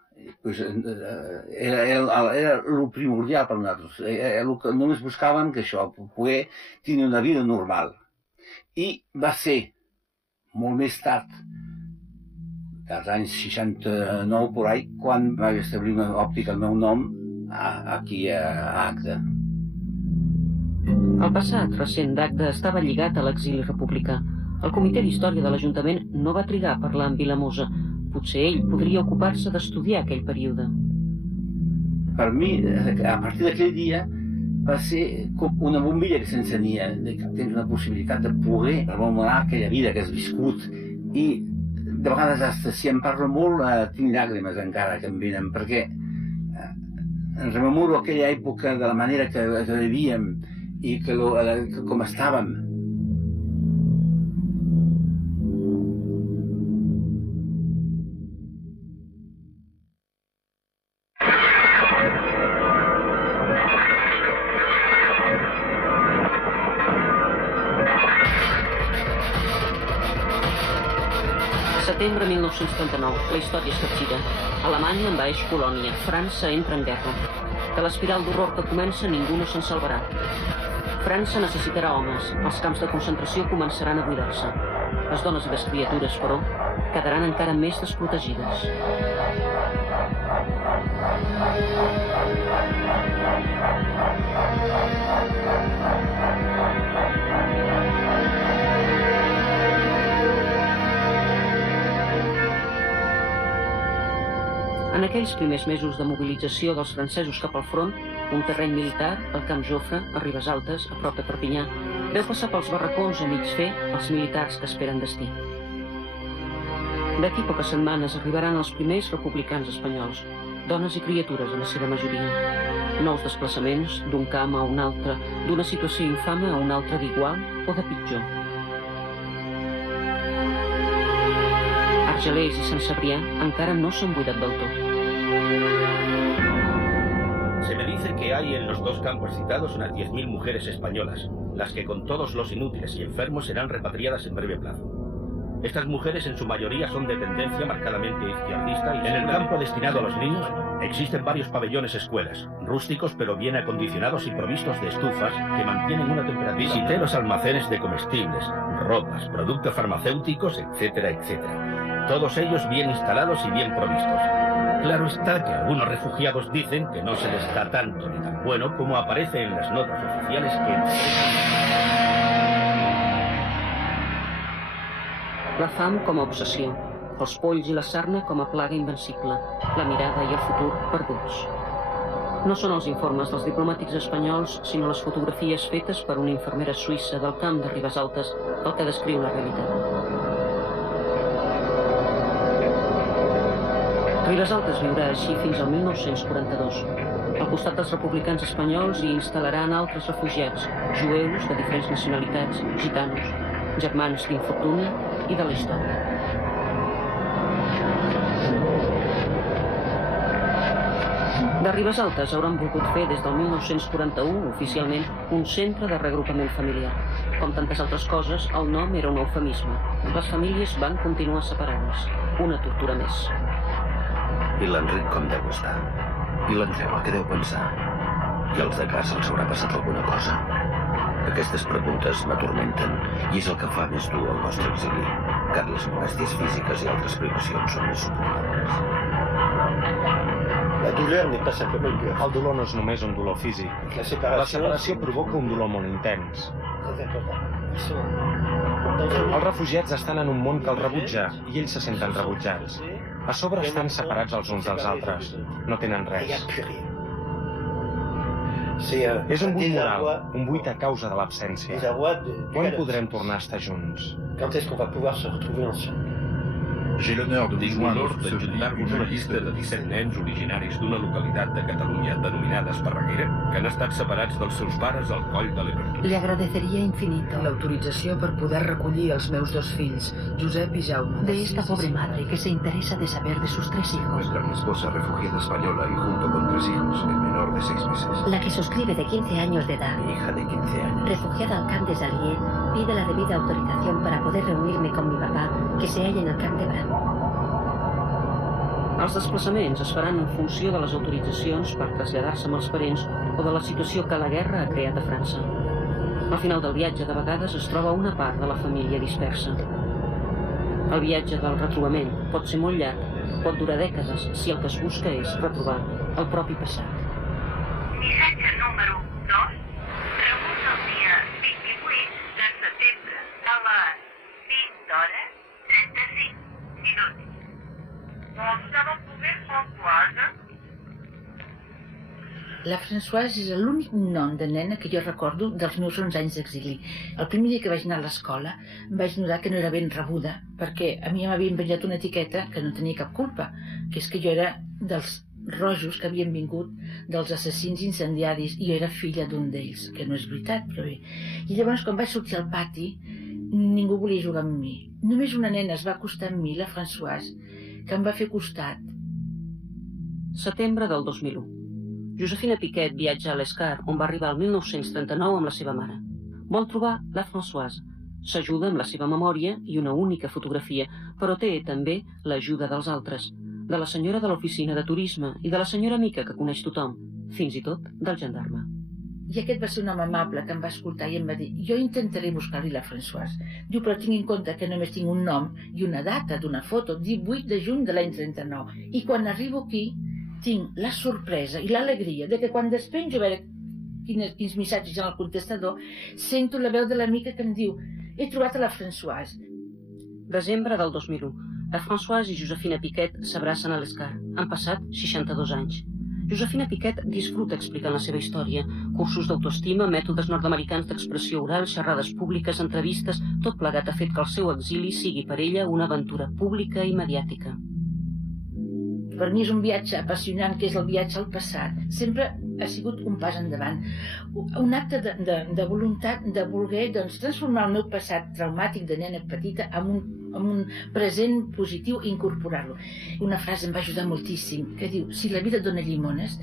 Era el primordial per nosaltres. Només buscàvem que això, poder tenir una vida normal. I va ser molt més tard, dels anys 69 por ahí, quan va establir una òptica al meu nom aquí a Agde. El passat recent d'Agde estava lligat a l'exili republicà. El comitè d'història de l'Ajuntament no va trigar a parlar amb Vilamosa. Potser ell podria ocupar-se d'estudiar aquell període. Per mi, a partir d'aquell dia, va ser com una bombilla que s'encenia. Tens una possibilitat de poder rememorar aquella vida que has viscut. I de vegades, si em parlo molt, tinc llàgrimes encara que em venen, perquè rememoro aquella època de la manera que vivíem i com estàvem. Setembre 1939, la història es capgira. Alemanya envaeix Polònia, França entra en guerra. De l'espiral d'horror que comença ningú no se'n salvarà. França necessitarà homes, els camps de concentració començaran a buidar-se. Les dones i les criatures, però, quedaran encara més desprotegides. En aquells primers mesos de mobilització dels francesos cap al front, un terreny militar, el Camp Jofre, a Ribes Altes, a prop de Perpinyà, veu passar pels barracons a mig fer els militars que esperen destí. D'aquí poques setmanes arribaran els primers republicans espanyols, dones i criatures en la seva majoria. Nous desplaçaments d'un camp a un altre, d'una situació infame a una altra d'igual o de pitjor. Argelers i Sant Cebrià encara no s'han buidat del tot. Se me dice que hay en los dos campos citados unas 10.000 mujeres españolas, las que con todos los inútiles y enfermos serán repatriadas en breve plazo. Estas mujeres en su mayoría son de tendencia marcadamente izquierdista y en el campo destinado a los niños existen varios pabellones escuelas, rústicos pero bien acondicionados y provistos de estufas que mantienen una temperatura. Visité los almacenes de comestibles, ropas, productos farmacéuticos, etcétera, etcétera. Todos ellos bien instalados y bien provistos. Claro está que algunos refugiados dicen que no se les da tanto ni tan bueno como aparece en las notas oficiales que... La fam com a obsessió, els polls i la sarna com a plaga invencible, la mirada i el futur perduts. No són els informes dels diplomàtics espanyols, sinó les fotografies fetes per una infermera suïssa del camp de Ribes Altes el que descriu la realitat. Ribes Altes viurà així fins al 1942. Al costat dels republicans espanyols hi instal·laran altres refugiats, jueus de diferents nacionalitats, gitanos, germans d'infortuni i de la història. De Ribes Altes hauran volgut fer des del 1941, oficialment, un centre de reagrupament familiar. Com tantes altres coses, el nom era un eufemisme. Les famílies van continuar separades. Una tortura més. I l'Enric com deu estar? I l'Andreu, què deu pensar? I als de casa els haurà passat alguna cosa? Aquestes preguntes m'atormenten i és el que fa més dur el nostre exili, car les molèsties físiques i altres privacions són més suportables. El dolor no és només un dolor físic. La separació provoca un dolor molt intens. Els refugiats estan en un món que els rebutja i ells se senten rebutjats. A sobre estan separats els uns dels altres. No tenen res. És un buit moral, un buit a causa de l'absència. Quan podrem tornar a estar junts? J'ai l'honneur de juntar-vos una llista de 17 nens originaris d'una localitat de Catalunya denominada Esparreguera que han estat separats dels seus pares al coll de l'Epertura. Le agradecería infinito l'autorització per poder recollir els meus dos fills, Josep i Jaume. De esta pobre madre que se interesa de saber de sus 3 hijos. Nuestra esposa refugiada española y junto con 3 hijos, el menor de 6 meses. La que suscribe de 15 años de edad. Mi hija de 15 años. Refugiada al camp de Sarrié, pide la debida autorización para poder reunirme con mi papá, que se halla en el camp de Bran. Els desplaçaments es faran en funció de les autoritzacions per traslladar-se amb els parents o de la situació que la guerra ha creat a França. Al final del viatge, de vegades, es troba una part de la família dispersa. El viatge del retrobament pot ser molt llarg, pot durar dècades, si el que es busca és retrobar el propi passat. Missatge número 2, rebut el dia 28 de setembre a les 20h35. La Françoise és l'únic nom de nena que jo recordo dels meus 11 anys d'exili. El primer dia que vaig anar a l'escola em vaig notar que no era ben rebuda, perquè a mi m'havien penjat una etiqueta que no tenia cap culpa, que és que jo era dels rojos que havien vingut dels assassins incendiaris i jo era filla d'un d'ells, que no és veritat, però bé. I llavors, quan vaig sortir al pati, ningú volia jugar amb mi. Només una nena es va acostar amb mi, la Françoise, que em va fer costat. Setembre del 2001. Josefina Piquet viatja a l'Escar, on va arribar el 1939 amb la seva mare. Vol trobar la Françoise. S'ajuda amb la seva memòria i una única fotografia, però té també l'ajuda dels altres, de la senyora de l'oficina de turisme i de la senyora Mica, que coneix tothom, fins i tot del gendarme. I aquest va ser un home amable que em va escoltar i em va dir: jo intentaré buscar-li la Françoise. Diu, però tinc en compte que només tinc un nom i una data d'una foto, 18 de juny de l'any 39. I quan arribo aquí, tinc la sorpresa i l'alegria de que quan despenjo a veure quins missatges hi ha al contestador, sento la veu de l'amiga que em diu: he trobat a la Françoise. Desembre del 2001. La Françoise i Josefina Piquet s'abracen a l'Escar. Han passat 62 anys. Josefina Piquet disfruta explicant la seva història. Cursos d'autoestima, mètodes nord-americans d'expressió oral, xerrades públiques, entrevistes, tot plegat ha fet que el seu exili sigui per ella una aventura pública i mediàtica. Per mi és un viatge apassionant, que és el viatge al passat. Sempre ha sigut un pas endavant. Un acte de voluntat de voler transformar el meu passat traumàtic de nena petita en un present positiu i incorporar-lo. Una frase em va ajudar moltíssim, que diu: si la vida et dona llimones,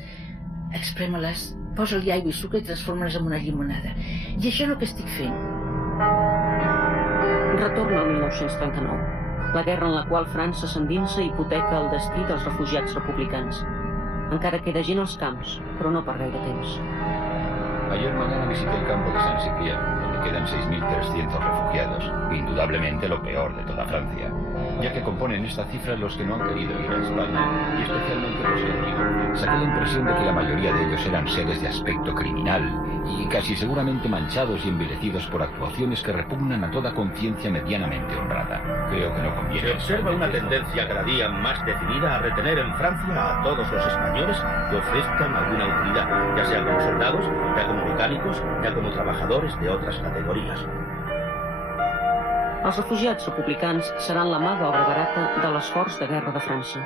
exprema-les, posa-li aigua i sucre i transforma-les en una llimonada. I això és el que estic fent. Retorna al 1939. La guerra en la qual França s'endinsa i hipoteca el destí dels refugiats republicans. Encara queda gent als camps, però no per gaire temps. Ayer mañana visité el campo de San Cipriano, donde quedan 6.300 refugiados, indudablemente lo peor de toda Francia, ya que componen esta cifra los que no han querido ir a España, y especialmente los que han ido. Saqué la impresión de que la mayoría de ellos eran seres de aspecto criminal, y casi seguramente manchados y envilecidos por actuaciones que repugnan a toda conciencia medianamente honrada. Creo que no conviene. Se observa una tendencia cada día más decidida a retener en Francia a todos los españoles que ofrezcan alguna utilidad, ya sea como soldados, ya como mecànicos, ja com a treballadors d'altres categories. Els refugiats republicans seran la mà d'obra barata de l'esforç de guerra de França.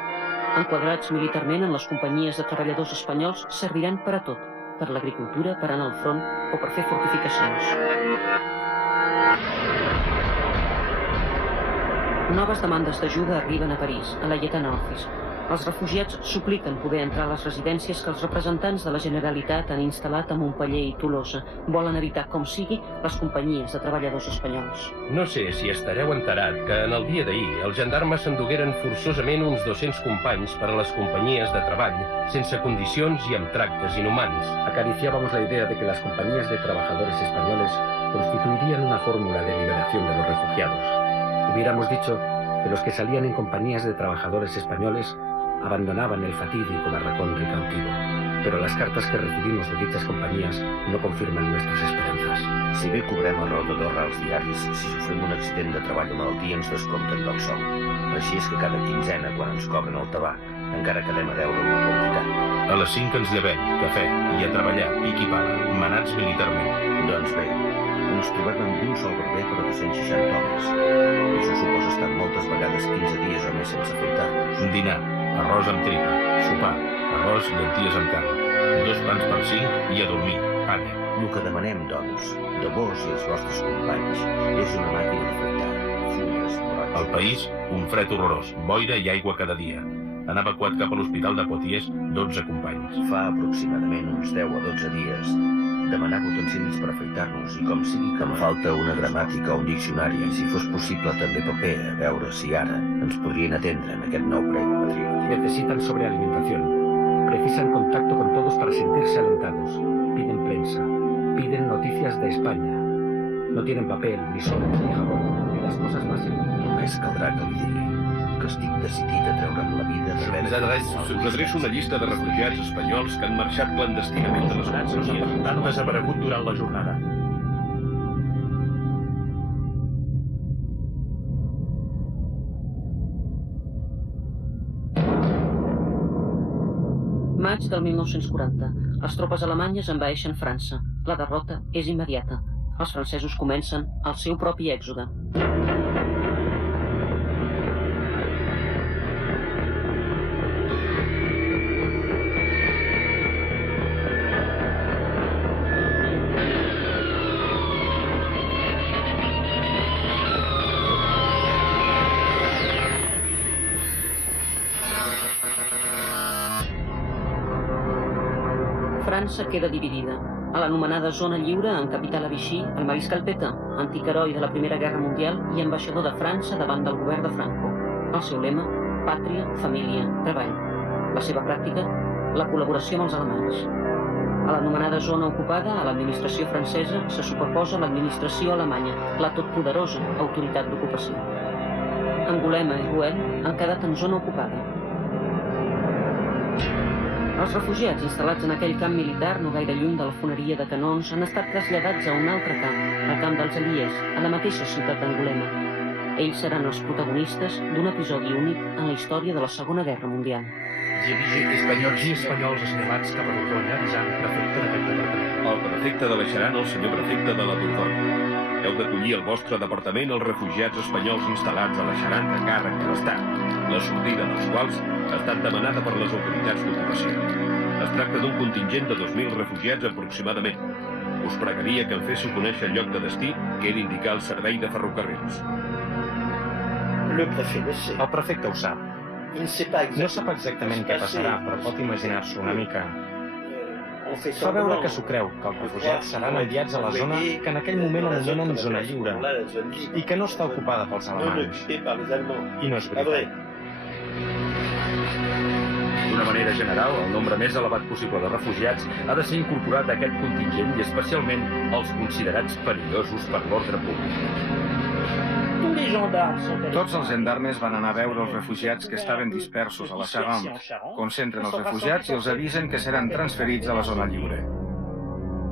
Enquadrats militarment en les companyies de treballadors espanyols, serviran per a tot, per l'agricultura, per anar al front o per fer fortificacions. Noves demandes d'ajuda arriben a París, a la Lletana Office. Els refugiats supliquen poder entrar a les residències que els representants de la Generalitat han instal·lat a Montpeller i Tolosa. Volen evitar, com sigui, les companyies de treballadors espanyols. No sé si estareu enterat que en el dia d'ahir els gendarmes s'endugueren forçosament uns 200 companys per a les companyies de treball, sense condicions i amb tractes inhumans. Acariciábamos la idea de que las compañías de trabajadores españoles constituirían una fórmula de liberación de los refugiados. Hubiéramos dicho que los que salían en compañías de trabajadores españoles abandonaban el fatídico barracón del cautivo. Pero las cartas que recibimos de dichas compañías no confirman nuestras esperanzas. Si bé cobrem a roda d'or als diaris, si sofrim un accident de treball o malaltia ens descompten del sou. Així és que cada quinzena, quan ens cobren el tabac, encara quedem a deure una quantitat. A les 5 ens llevem, cafè, i a treballar, pic i pala, manats militarment. Doncs bé, ens trobem amb un sol barber per a 260 homes. I això suposa estar moltes vegades 15 dies o més sense afaitar-nos. Dinar, arròs amb tripa, sopar, arròs, llenties amb carn, 2 pans per 5 i a dormir, palla. El que demanem, doncs, de vos i els vostres companys, és una màquina d'afaitar, fulles, brots... Al país, un fred horrorós, boira i aigua cada dia. Han evacuat cap a l'hospital de Poitiers 12 companys. Fa aproximadament uns 10 o 12 dies demanava utensilis per afaitar-nos i com sigui que em falta una gramàtica o un diccionari i si fos possible també paper, a veure si ara ens podrien atendre en aquest nou prec patriòtic. Necesitan sobrealimentación, precisan contacto con todos para sentirse alentados, piden prensa, piden noticias de España. No tienen papel, ni soles, ni jabón, ni las cosas más simples. Només caldrà que li digui que estic decidit a treure'm la vida Us adreço una llista de refugiats espanyols que han marxat clandestinament de les colònies. Han desaparegut durant la jornada. Maig del 1940. Les tropes alemanyes envaeixen França. La derrota és immediata. Els francesos comencen el seu propi èxode. França queda dividida. A l'anomenada Zona Lliure, en capital a Vichy, el mariscal Pétain, antic heroi de la Primera Guerra Mundial i ambaixador de França davant del govern de Franco. El seu lema, pàtria, família, treball. La seva pràctica, la col·laboració amb els alemanys. A l'anomenada zona ocupada, a l'administració francesa, se superposa l'administració alemanya, la totpoderosa autoritat d'ocupació. Angulema i Rouen han quedat en zona ocupada. Els refugiats instal·lats en aquell camp militar, no gaire lluny de la foneria de canons, han estat traslladats a un altre camp, el camp dels Alliés, a la mateixa ciutat d'Angulema. Ells seran els protagonistes d'un episodi únic en la història de la Segona Guerra Mundial. Espanyols assenyalats cap a Dordonya, avisant el prefecte d'aquest departament. El prefecte de l'Eixaran, el senyor prefecte de la Dordonya. Heu d'acollir al vostre departament els refugiats espanyols instal·lats a l'Eixaran de càrrec de l'Estat, la sortida dels quals ha estat demanada per les autoritats d'ocupació. Es tracta d'un contingent de 2.000 refugiats aproximadament. Us pregaria que em féssiu conèixer el lloc de destí que he d'indicar al servei de ferrocarrils. El prefecte ho sap. No sap exactament què passarà, però pot imaginar-s'ho una mica. Fa veure que s'ho creu, que els refugiats seran enviats a la zona que en aquell moment anomenen zona lliure i que no està ocupada pels alemanys. I no és veritat. D'una manera general, el nombre més elevat possible de refugiats ha de ser incorporat a aquest contingent i especialment els considerats perillosos per l'ordre públic. Tots els gendarmes van anar a veure els refugiats que estaven dispersos a la Charente, concentren els refugiats i els avisen que seran transferits a la zona lliure.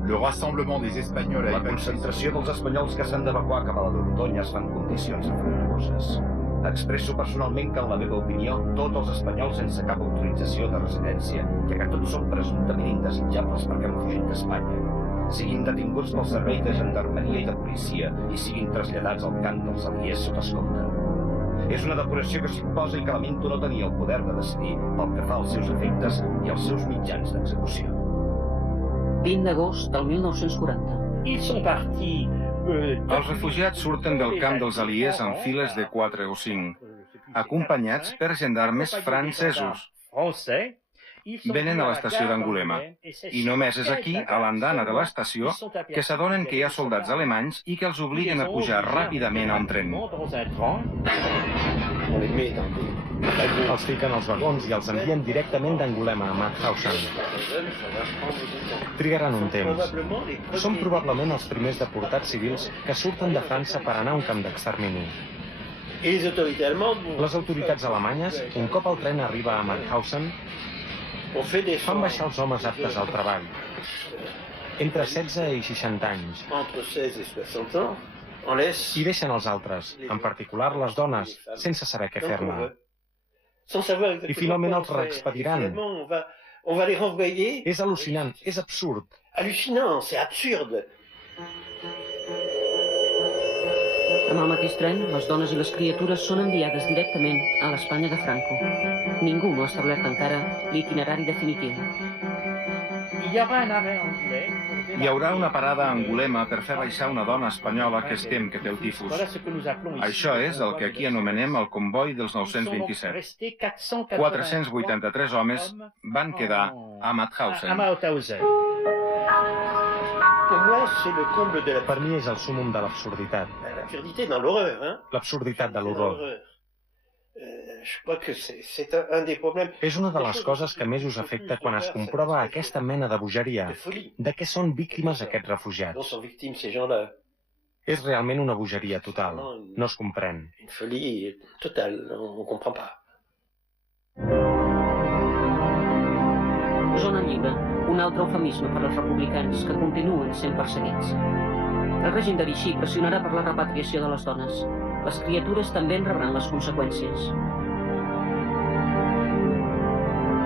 La concentració dels espanyols que s'han d'evacuar cap a la Dordonya es fa en condicions afectuoses. Expresso personalment que, en la meva opinió, tots els espanyols sense cap autorització de residència, ja que tots són presumptament indesitjables perquè han fugit d'Espanya, siguin detinguts pel servei de gendarmeria i de policia i siguin traslladats al camp dels Alliés sota escolta. És una depuració que s'imposa i que lamento no tenir el poder de decidir pel que fa als seus efectes i als seus mitjans d'execució. 20 d'agost del 1940. Els refugiats surten del camp dels Alliés en files de 4 o 5. acompanyats per gendarmes francesos. Venen a l'estació d'Angulema, i només és aquí, a l'andana de l'estació, que s'adonen que hi ha soldats alemanys i que els obliguen a pujar ràpidament a un tren. Els fiquen als vagons i els envien directament d'Angulema a Mauthausen. Trigaran un temps. Són probablement els primers deportats civils que surten de França per anar a un camp d'extermini. Les autoritats alemanyes, un cop el tren arriba a Mauthausen, fan baixar els homes aptes al treball, entre 16 i 60 anys, i deixen els altres, en particular les dones, sense saber què fer-ne. I finalment els reexpediran. És al·lucinant, és absurd. Amb el mateix tren, les dones i les criatures són enviades directament a l'Espanya de Franco. Ningú no ha establert encara l'itinerari definitiu. Hi haurà una parada a Angulema per fer baixar una dona espanyola que es tem que té el tifus. Això és el que aquí anomenem el comboi dels 927. 483 homes van quedar a Mauthausen. Per mi és el súmmum de l'absurditat. L'absurditat de l'horror. És una de les coses que més us afecta quan es comprova aquesta mena de bogeria. De què són víctimes aquests refugiats? És realment una bogeria total. No es comprèn. Zona lliure, un altre eufemisme per als republicans que continuen sent perseguits. El règim de Vichy pressionarà per la repatriació de les dones. Les criatures també en rebran les conseqüències.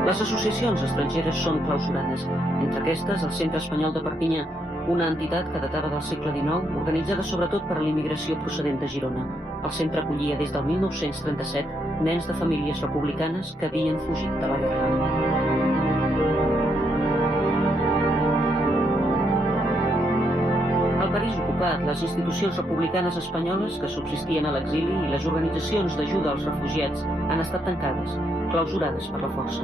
Les associacions estrangeres són clausurades. Entre aquestes, el Centre Espanyol de Perpinyà, una entitat que datava del segle XIX, organitzada sobretot per a l'immigració procedent de Girona. El centre acollia des del 1937 nens de famílies republicanes que havien fugit de la guerra. Al París ocupat, les institucions republicanes espanyoles que subsistien a l'exili i les organitzacions d'ajuda als refugiats han estat tancades, clausurades per la força.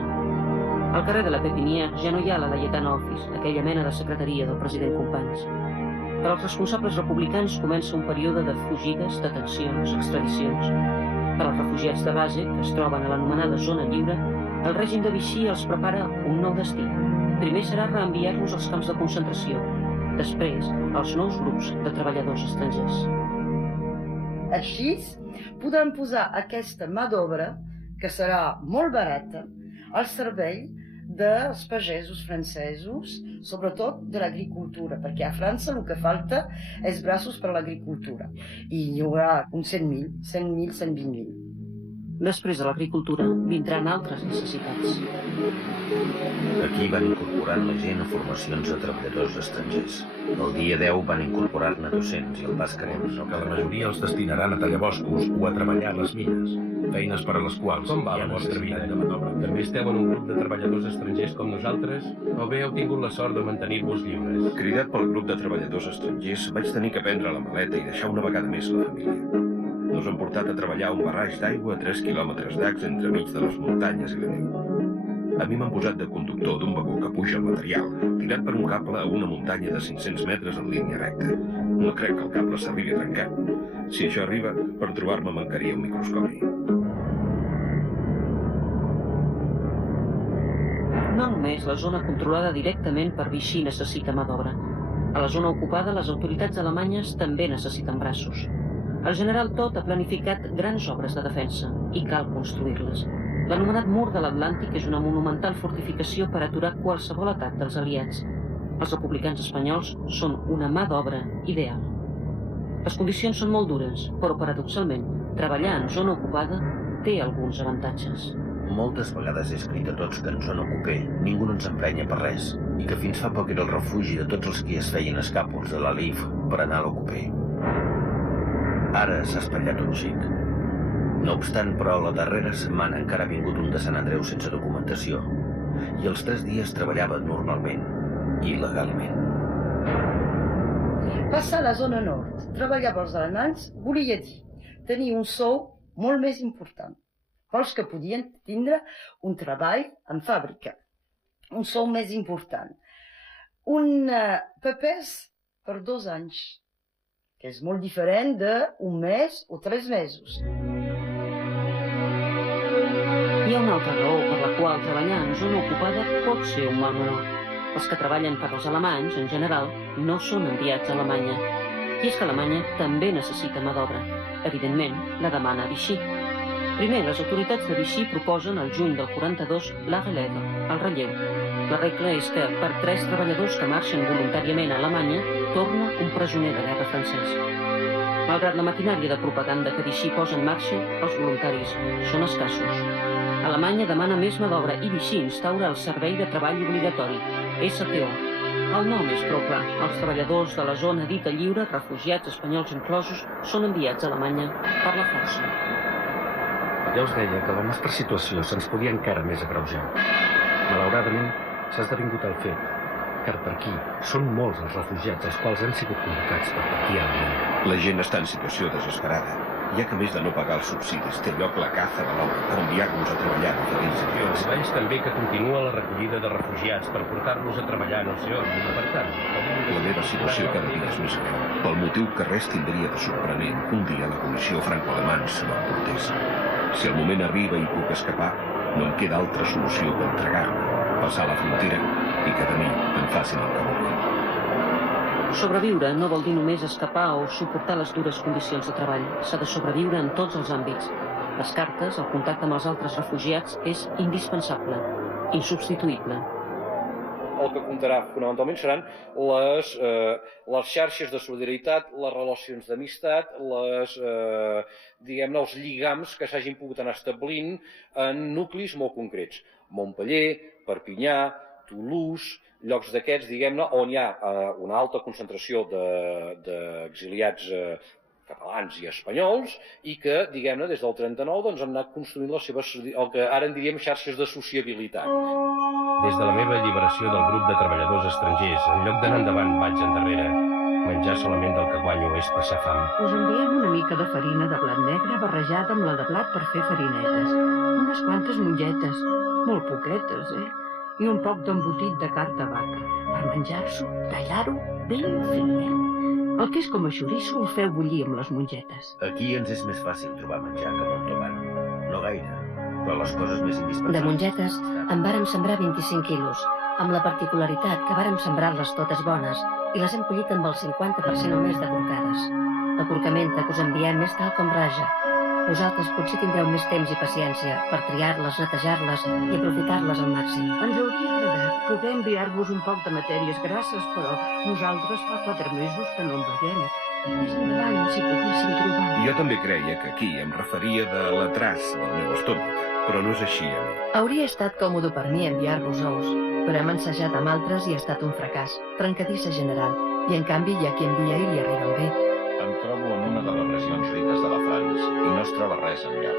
Al carrer de la Pépinière ja no hi ha la Laietana Office, aquella mena de secretaria del president Companys. Per als responsables republicans comença un període de fugides, detencions, extradicions. Per als refugiats de base, que es troben a l'anomenada zona lliure, el règim de Vichy els prepara un nou destí. Primer serà reenviar-los als camps de concentració, després als nous grups de treballadors estrangers. Així, podran posar aquesta mà d'obra, que serà molt barata, al servei dels pagesos francesos, sobretot de l'agricultura, perquè a França el que falta és braços per a l'agricultura. I hi haurà uns 100.000, 120.000. Després de l'agricultura vindran altres necessitats. Aquí van incorporant la gent a formacions de treballadors estrangers. El dia 10 van incorporar-ne 200 i el pas que anem... Que la majoria els destinaran a tallar boscos o a treballar a les mines, feines per a les quals... Com va la vostra vida? També esteu en un grup de treballadors estrangers com nosaltres o bé heu tingut la sort de mantenir-vos lliures? Cridat pel grup de treballadors estrangers, vaig tenir que prendre la maleta i deixar una vegada més la família. Nos han portat a treballar a un barrage d'aigua a 3 quilòmetres d'Aix entremig de les muntanyes i la neu. A mi m'han posat de conductor d'un vagó que puja el material, tirat per un cable a una muntanya de 500 metres en línia recta. No crec que el cable s'arribi a trencar. Si això arriba, per trobar-me mancaria un microscopi. No només la zona controlada directament per Vichy necessita mà d'obra. A la zona ocupada, les autoritats alemanyes també necessiten braços. El general Todt ha planificat grans obres de defensa i cal construir-les. L'anomenat mur de l'Atlàntic és una monumental fortificació per aturar qualsevol atac dels aliats. Els republicans espanyols són una mà d'obra ideal. Les condicions són molt dures, però paradoxalment, treballar en zona ocupada té alguns avantatges. Moltes vegades he escrit a tots que en zona ocupé ningú no ens emprenya per res i que fins fa poc era el refugi de tots els que es feien escàpols de la LIF per anar a l'ocupé. Ara s'ha espatllat un xic. No obstant, però, la darrera setmana encara ha vingut un de Sant Andreu sense documentació i els 3 dies treballava normalment i legalment. Passar a la zona nord, treballar pels alemanys, volia dir tenir un sou molt més important. Pels que podien tindre un treball en fàbrica, un sou més important. Un papers per 2 anys, que és molt diferent d'un mes o 3 mesos. Hi ha una altra raó per la qual treballar en zona ocupada pot ser un mal menor. Els que treballen per als alemanys, en general, no són enviats a Alemanya. I és que Alemanya també necessita mà d'obra. Evidentment, la demana a Vichy. Primer, les autoritats de Vichy proposen al juny del 42 la relève, el relleu. La regla és que per 3 treballadors que marxen voluntàriament a Alemanya, torna un presoner de guerra francès. Malgrat la maquinària de propaganda que Vichy posa en marxa, els voluntaris són escassos. Alemanya demana més mà d'obra i Vichy instaura el servei de treball obligatori, STO. El nom és prou clar. Els treballadors de la zona dita lliure, refugiats espanyols inclosos, són enviats a Alemanya per la força. Ja us deia que la nostra situació se'ns podia encara més agreujar. Malauradament, s'ha esdevingut el fet, car per aquí són molts els refugiats els quals han sigut convocats per partir a Alemanya. La gent està en situació desesperada, ja que a més de no pagar els subsidis té lloc la caça de l'home per enviar-los a treballar a diferents avions. Els valls també que continua la recollida de refugiats per portar-los a treballar no sé on, i per tant... La meva situació cada dia és més greu, pel motiu que res tindria de sorprenent que un dia la comissió franco-alemans no em portés. Si el moment arriba i puc escapar, no em queda altra solució que entregar-me, passar la frontera i que de mi em facin el que vulguin. Sobreviure no vol dir només escapar o suportar les dures condicions de treball. S'ha de sobreviure en tots els àmbits. Les cartes, el contacte amb els altres refugiats, és indispensable, insubstituïble. El que comptarà fonamentalment seran les xarxes de solidaritat, les relacions d'amistat, els lligams que s'hagin pogut anar establint en nuclis molt concrets. Montpeller, Perpinyà, Toulouse, llocs d'aquests, diguem-ne, on hi ha una alta concentració d'exiliats catalans i espanyols i que, diguem-ne, des del 39 han anat construint les seves, el que ara en diríem xarxes de sociabilitat. Des de la meva alliberació del grup de treballadors estrangers, en lloc d'anar endavant, vaig endarrere. Menjar solament del que guanyo és passar fam. Us enviem una mica de farina de blat negre barrejada amb la de blat per fer farinetes. Unes quantes mongetes, molt poquetes, i un poc d'embotit de carn de vaca. Per menjar-s'ho, tallar-ho ben finet. El que és com a xoriço el feu bullir amb les mongetes. Aquí ens és més fàcil trobar menjar que a Montauban. No gaire, però les coses més indispensables... De mongetes en vàrem sembrar 25 quilos, amb la particularitat que vàrem sembrar-les totes bones i les hem collit amb el 50% o més de corcades. La corcamenta que us enviem és tal com raja. Vosaltres potser tindreu més temps i paciència per triar-les, netejar-les i aprofitar-les al màxim. Ens hauria agradat poder enviar-vos un poc de matèries grasses, però nosaltres fa 4 mesos que no en veiem. Més endavant, si poguéssim trobar... Jo també creia que aquí em referia de l'atras del meu estómac, però no és així, Hauria estat còmode per mi enviar-vos ous, però hem ensajat amb altres i ha estat un fracàs, trencadissa general, i en canvi hi ha qui envia i li arriben bé. Em trobo en una de les regions riques de la France i no es troba res enlloc.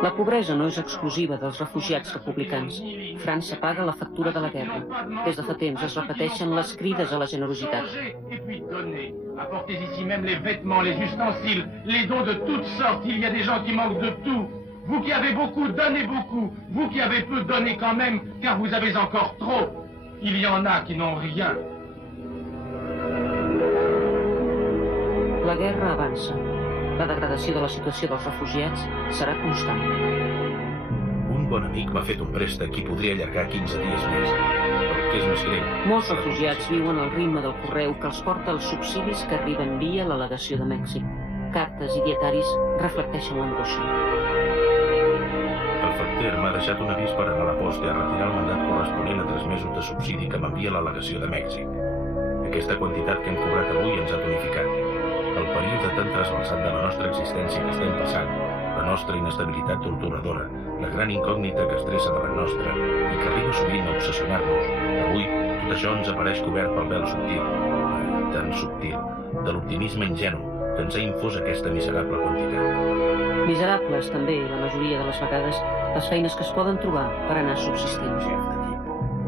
La pobresa no és exclusiva dels refugiats republicans. França paga la factura de la guerra. Des de fa temps es repeteixen les crides a la generositat. Apportez ici même les vêtements, les ustensiles, les dons de toutes sortes. Il y a des gens qui manquent de tout. Vous qui avez beaucoup, donnez beaucoup. Vous qui avez peu, donnez quand même, car vous avez encore trop. Il y en a qui n'ont rien. La guerra avança. La degradació de la situació dels refugiats serà constant. Un bon amic m'ha fet un préstec i podria allargar 15 dies més. Però el que és més greu... Molts refugiats viuen al ritme del correu que els porta els subsidis que arriben via la legació de Mèxic. Cartes i dietaris reflecteixen l'angoixa. El facter m'ha deixat un avís per anar a la posta i a retirar el mandat corresponent a 3 mesos de subsidi que m'envia la legació de Mèxic. Aquesta quantitat que hem cobrat avui ens ha tonificat. El període tan trasbalsat de la nostra existència que estem passant, la nostra inestabilitat torturadora, la gran incògnita que estressa davant nostra i que arriba sovint a obsessionar-nos. Avui, tot això ens apareix cobert pel vel subtil, tan subtil, de l'optimisme ingenu que ens ha infós aquesta miserable quantitat. Miserables, també, la majoria de les vegades, les feines que es poden trobar per anar subsistint.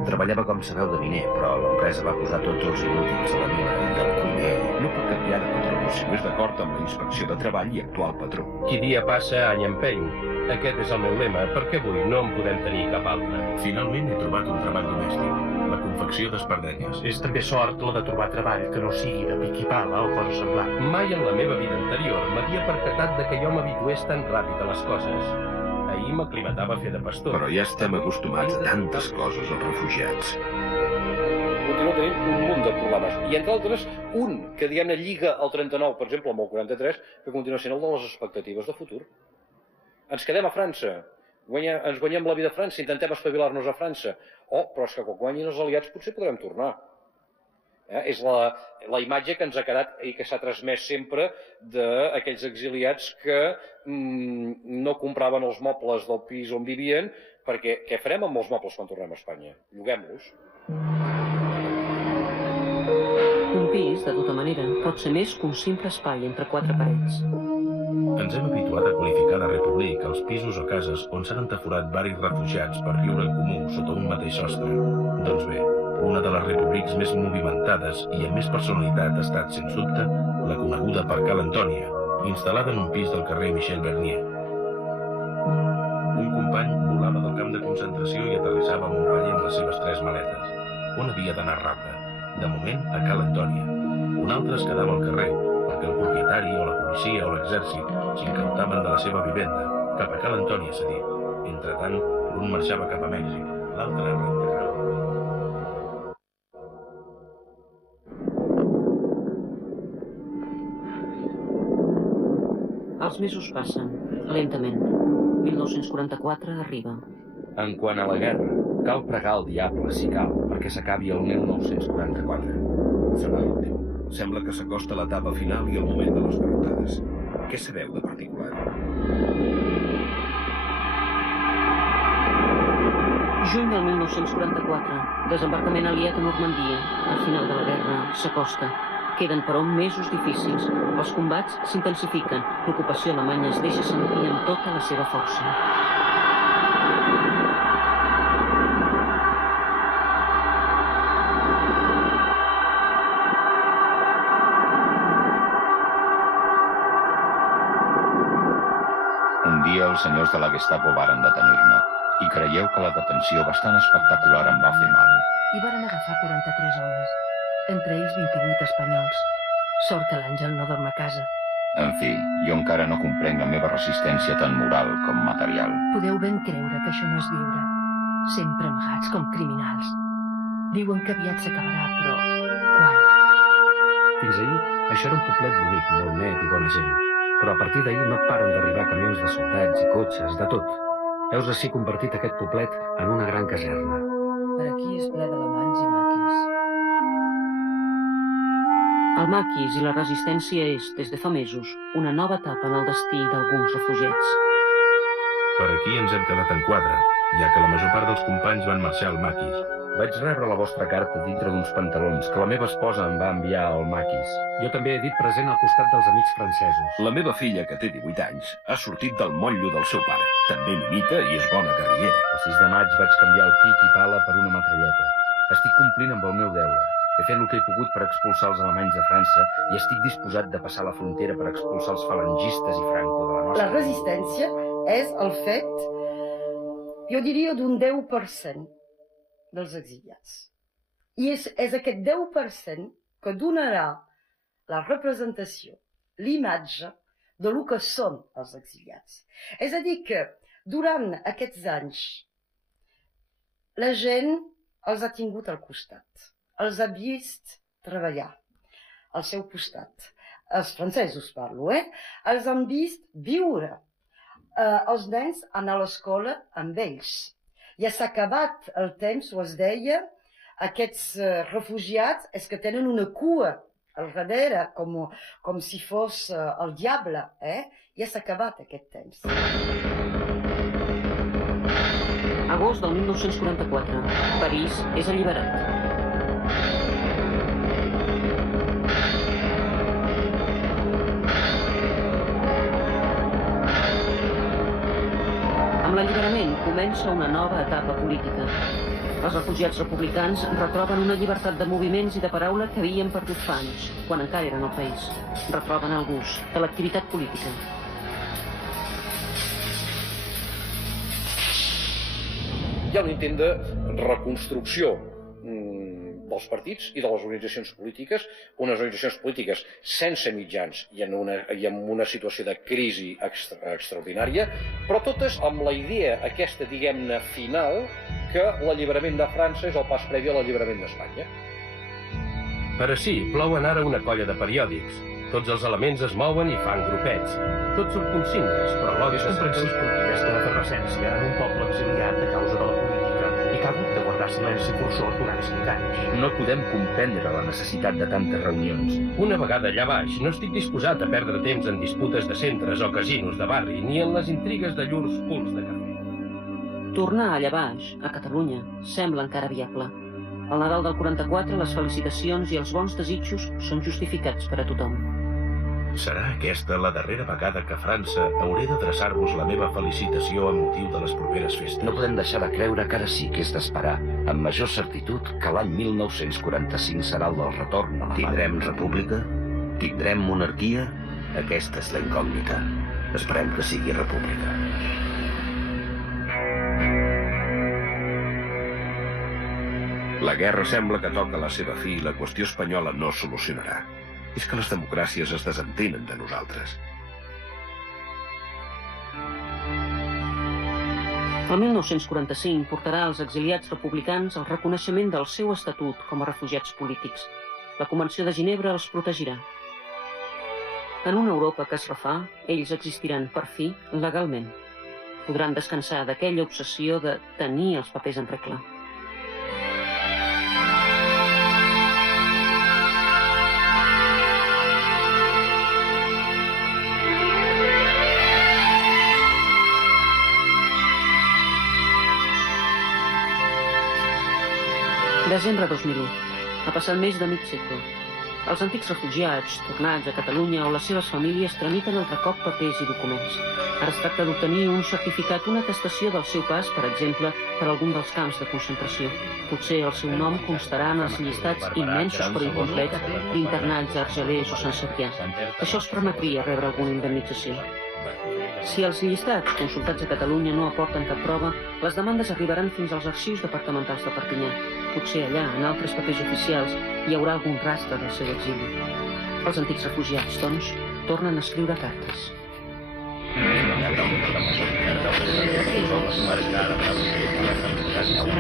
Treballava com sabeu de miner, però l'empresa va posar tots els inútils a la mina i el cuiner no pot canviar de patró si no és d'acord amb la inspecció de treball i actual patró. Qui dia passa, any empeny. Aquest és el meu lema, perquè avui no en podem tenir cap altre. Finalment he trobat un treball domèstic, la confecció d'espardenyes. És també sort la de trobar treball que no sigui de pic i pala o cosa semblant. Mai en la meva vida anterior m'havia percatat de que jo m'habitués tan ràpid a les coses. Ahir m'aclimatava a fer de pastor. Però ja estem acostumats a tantes coses, els refugiats. Continua tenint un munt de problemes. I entre altres, un que diguem-ne lliga el 39, per exemple, amb el 43, que continua sent el de les expectatives de futur. Ens quedem a França, ens guanyem la vida a França, intentem espavilar-nos a França. Però és que quan guanyin els aliats potser podrem tornar. És la imatge que ens ha quedat i que s'ha transmès sempre d'aquells exiliats que no compraven els mobles del pis on vivien, perquè què farem amb els mobles quan tornem a Espanya? Lloguem-los. Un pis, de tota manera, pot ser més que un simple espai entre quatre parets. Ens hem habituat a qualificar de república els pisos o cases on s'han entaforat varis refugiats per viure en comú sota un mateix sostre. Doncs bé, una de les repúblics més movimentades i amb més personalitat ha estat, sens dubte, la coneguda per Cal Antònia, instal·lada en un pis del carrer Michel Bernier. Un company volava del camp de concentració i aterrissava a Montpellier amb les seves 3 maletes. On havia d'anar ràpid? De moment, a Cal Antònia. Un altre es quedava al carrer, perquè el propietari o la policia o l'exèrcit s'incautaven de la seva vivenda. Cap a Cal Antònia, s'ha dit. Entretant, l'un marxava cap a Mèxic, l'altre a reintegrar. Els mesos passen, lentament. 1944 arriba. En quant a la guerra, cal pregar al diable, si cal, perquè s'acabi el 1944. Serà l'últim. Sembla que s'acosta l'etapa final i el moment de les derrotades. Què sabeu de particular? Juny del 1944, desembarcament aliat a Normandia. Al final de la guerra s'acosta. Queden, però, mesos difícils. Els combats s'intensifiquen. L'ocupació alemanya es deixa sentir amb tota la seva força. Un dia els senyors de la Gestapo varen detenir-me i creieu que la detenció bastant espectacular em va fer mal. I varen agafar 43 homes, entre ells 28 espanyols. Sort que l'Àngel no dorm a casa. En fi, jo encara no comprenc la meva resistència tant moral com material. Podeu ben creure que això no és viure. Sempre amagats com criminals. Diuen que aviat s'acabarà, però quan? Fins ahir, això era un poblet bonic, molt net i bona gent. Però a partir d'ahir no paren d'arribar camions de soldats i cotxes, de tot. Heus ací convertit aquest poblet en una gran caserna. Per aquí és ple d'alemanys i maquis. El maquis i la resistència és, des de fa mesos, una nova etapa en el destí d'alguns refugiats. Per aquí ens hem quedat en quadre, ja que la major part dels companys van marxar al maquis. Vaig rebre la vostra carta dintre d'uns pantalons que la meva esposa em va enviar al maquis. Jo també he dit present al costat dels amics francesos. La meva filla, que té 18 anys, ha sortit del motllo del seu pare. També m'imita i és bona guerrillera. El 6 de maig vaig canviar el pic i pala per una metralleta. Estic complint amb el meu deure. He fet el que he pogut per expulsar els alemanys de França i estic disposat de passar la frontera per expulsar els falangistes i Franco de la nostra... La resistència és el fet, jo diria, d'un 10% dels exiliats. I és aquest 10% que donarà la representació, l'imatge de lo que són els exiliats. És a dir que durant aquests anys la gent els ha tingut al costat, els ha vist treballar al seu costat. Els francesos parlo, els han vist viure. Els nens anar a l'escola amb ells. Ja s'ha acabat el temps, o es deia, aquests refugiats és que tenen una cua al darrere, com si fos el diable. Ja s'ha acabat aquest temps. Agost del 1944. París és alliberat. Amb l'alliberament comença una nova etapa política. Els refugiats republicans retroben una llibertat de moviments i de paraula que havien perdut fa anys, quan encara eren al país. Retroben el gust de l'activitat política. Hi ha un intent de reconstrucció dels partits i de les organitzacions polítiques, unes organitzacions polítiques sense mitjans i en una situació de crisi extraordinària, però totes amb la idea aquesta, diguem-ne, final, que l'alliberament de França és el pas previ a l'alliberament d'Espanya. Per ací, plouen ara una colla de periòdics. Tots els elements es mouen i fan grupets. Tots són consignes, però l'odi és comprensible que aquesta efervescència en un poble exiliat a causa de la política i que ha hagut de guardar silenci forçós durant 5 anys. No podem comprendre la necessitat de tantes reunions. Una vegada allà baix, no estic disposat a perdre temps en disputes de centres o casinos de barri, ni en les intrigues de llurs culs de cafè. Tornar allà baix, a Catalunya, sembla encara viable. Al Nadal del 44, les felicitacions i els bons desitjos són justificats per a tothom. Serà aquesta la darrera vegada que a França hauré d'adreçar-vos la meva felicitació amb motiu de les properes festes. No podem deixar de creure que ara sí que és d'esperar, amb major certitud, que l'any 1945 serà el del retorn a la Tindrem república? Tindrem monarquia? Aquesta és la incògnita. Esperem que sigui república. La guerra sembla que toca la seva fi i la qüestió espanyola no es solucionarà. És que les democràcies es desentenen de nosaltres. El 1945 portarà als exiliats republicans el reconeixement del seu estatut com a refugiats polítics. La Convenció de Ginebra els protegirà. En una Europa que es refà, ells existiran per fi legalment. Podran descansar d'aquella obsessió de tenir els papers en regla. Desembre 2001. Ha passat més de mig segle. Els antics refugiats, tornats a Catalunya o les seves famílies tramiten altre cop papers i documents. Ara es tracta d'obtenir un certificat, una atestació del seu pas, per exemple, per algun dels camps de concentració. Potser el seu nom constarà en els llistats immensos però incomplets d'internats a Argelers o Sant Cebrià. Això els permetria rebre alguna indemnització. Si els llistats consultats a Catalunya no aporten cap prova, les demandes arribaran fins als arxius departamentals de Perpinyà. Potser allà, en altres papers oficials, hi haurà algun rastre del seu exili. Els antics refugiats, doncs, tornen a escriure cartes.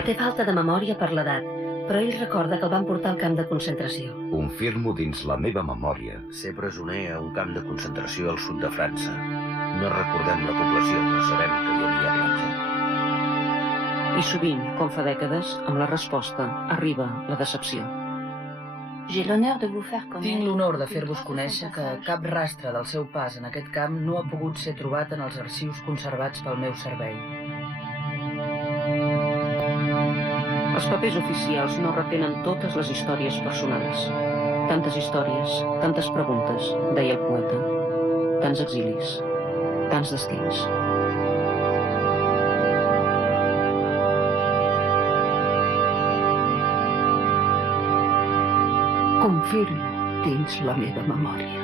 Té falta de memòria per l'edat, però ell recorda que el van portar al camp de concentració. Confirmo dins la meva memòria. Ser presoner a un camp de concentració al sud de França. No recordem la població, però sabem que hi havia platja. I sovint, com fa dècades, amb la resposta arriba la decepció. Tinc l'honor de fer-vos conèixer que cap rastre del seu pas en aquest camp no ha pogut ser trobat en els arxius conservats pel meu servei. Els papers oficials no retenen totes les històries personals. Tantes històries, tantes preguntes, deia el poeta. Tants exilis, tants destins. Confirmo dins la meva memòria.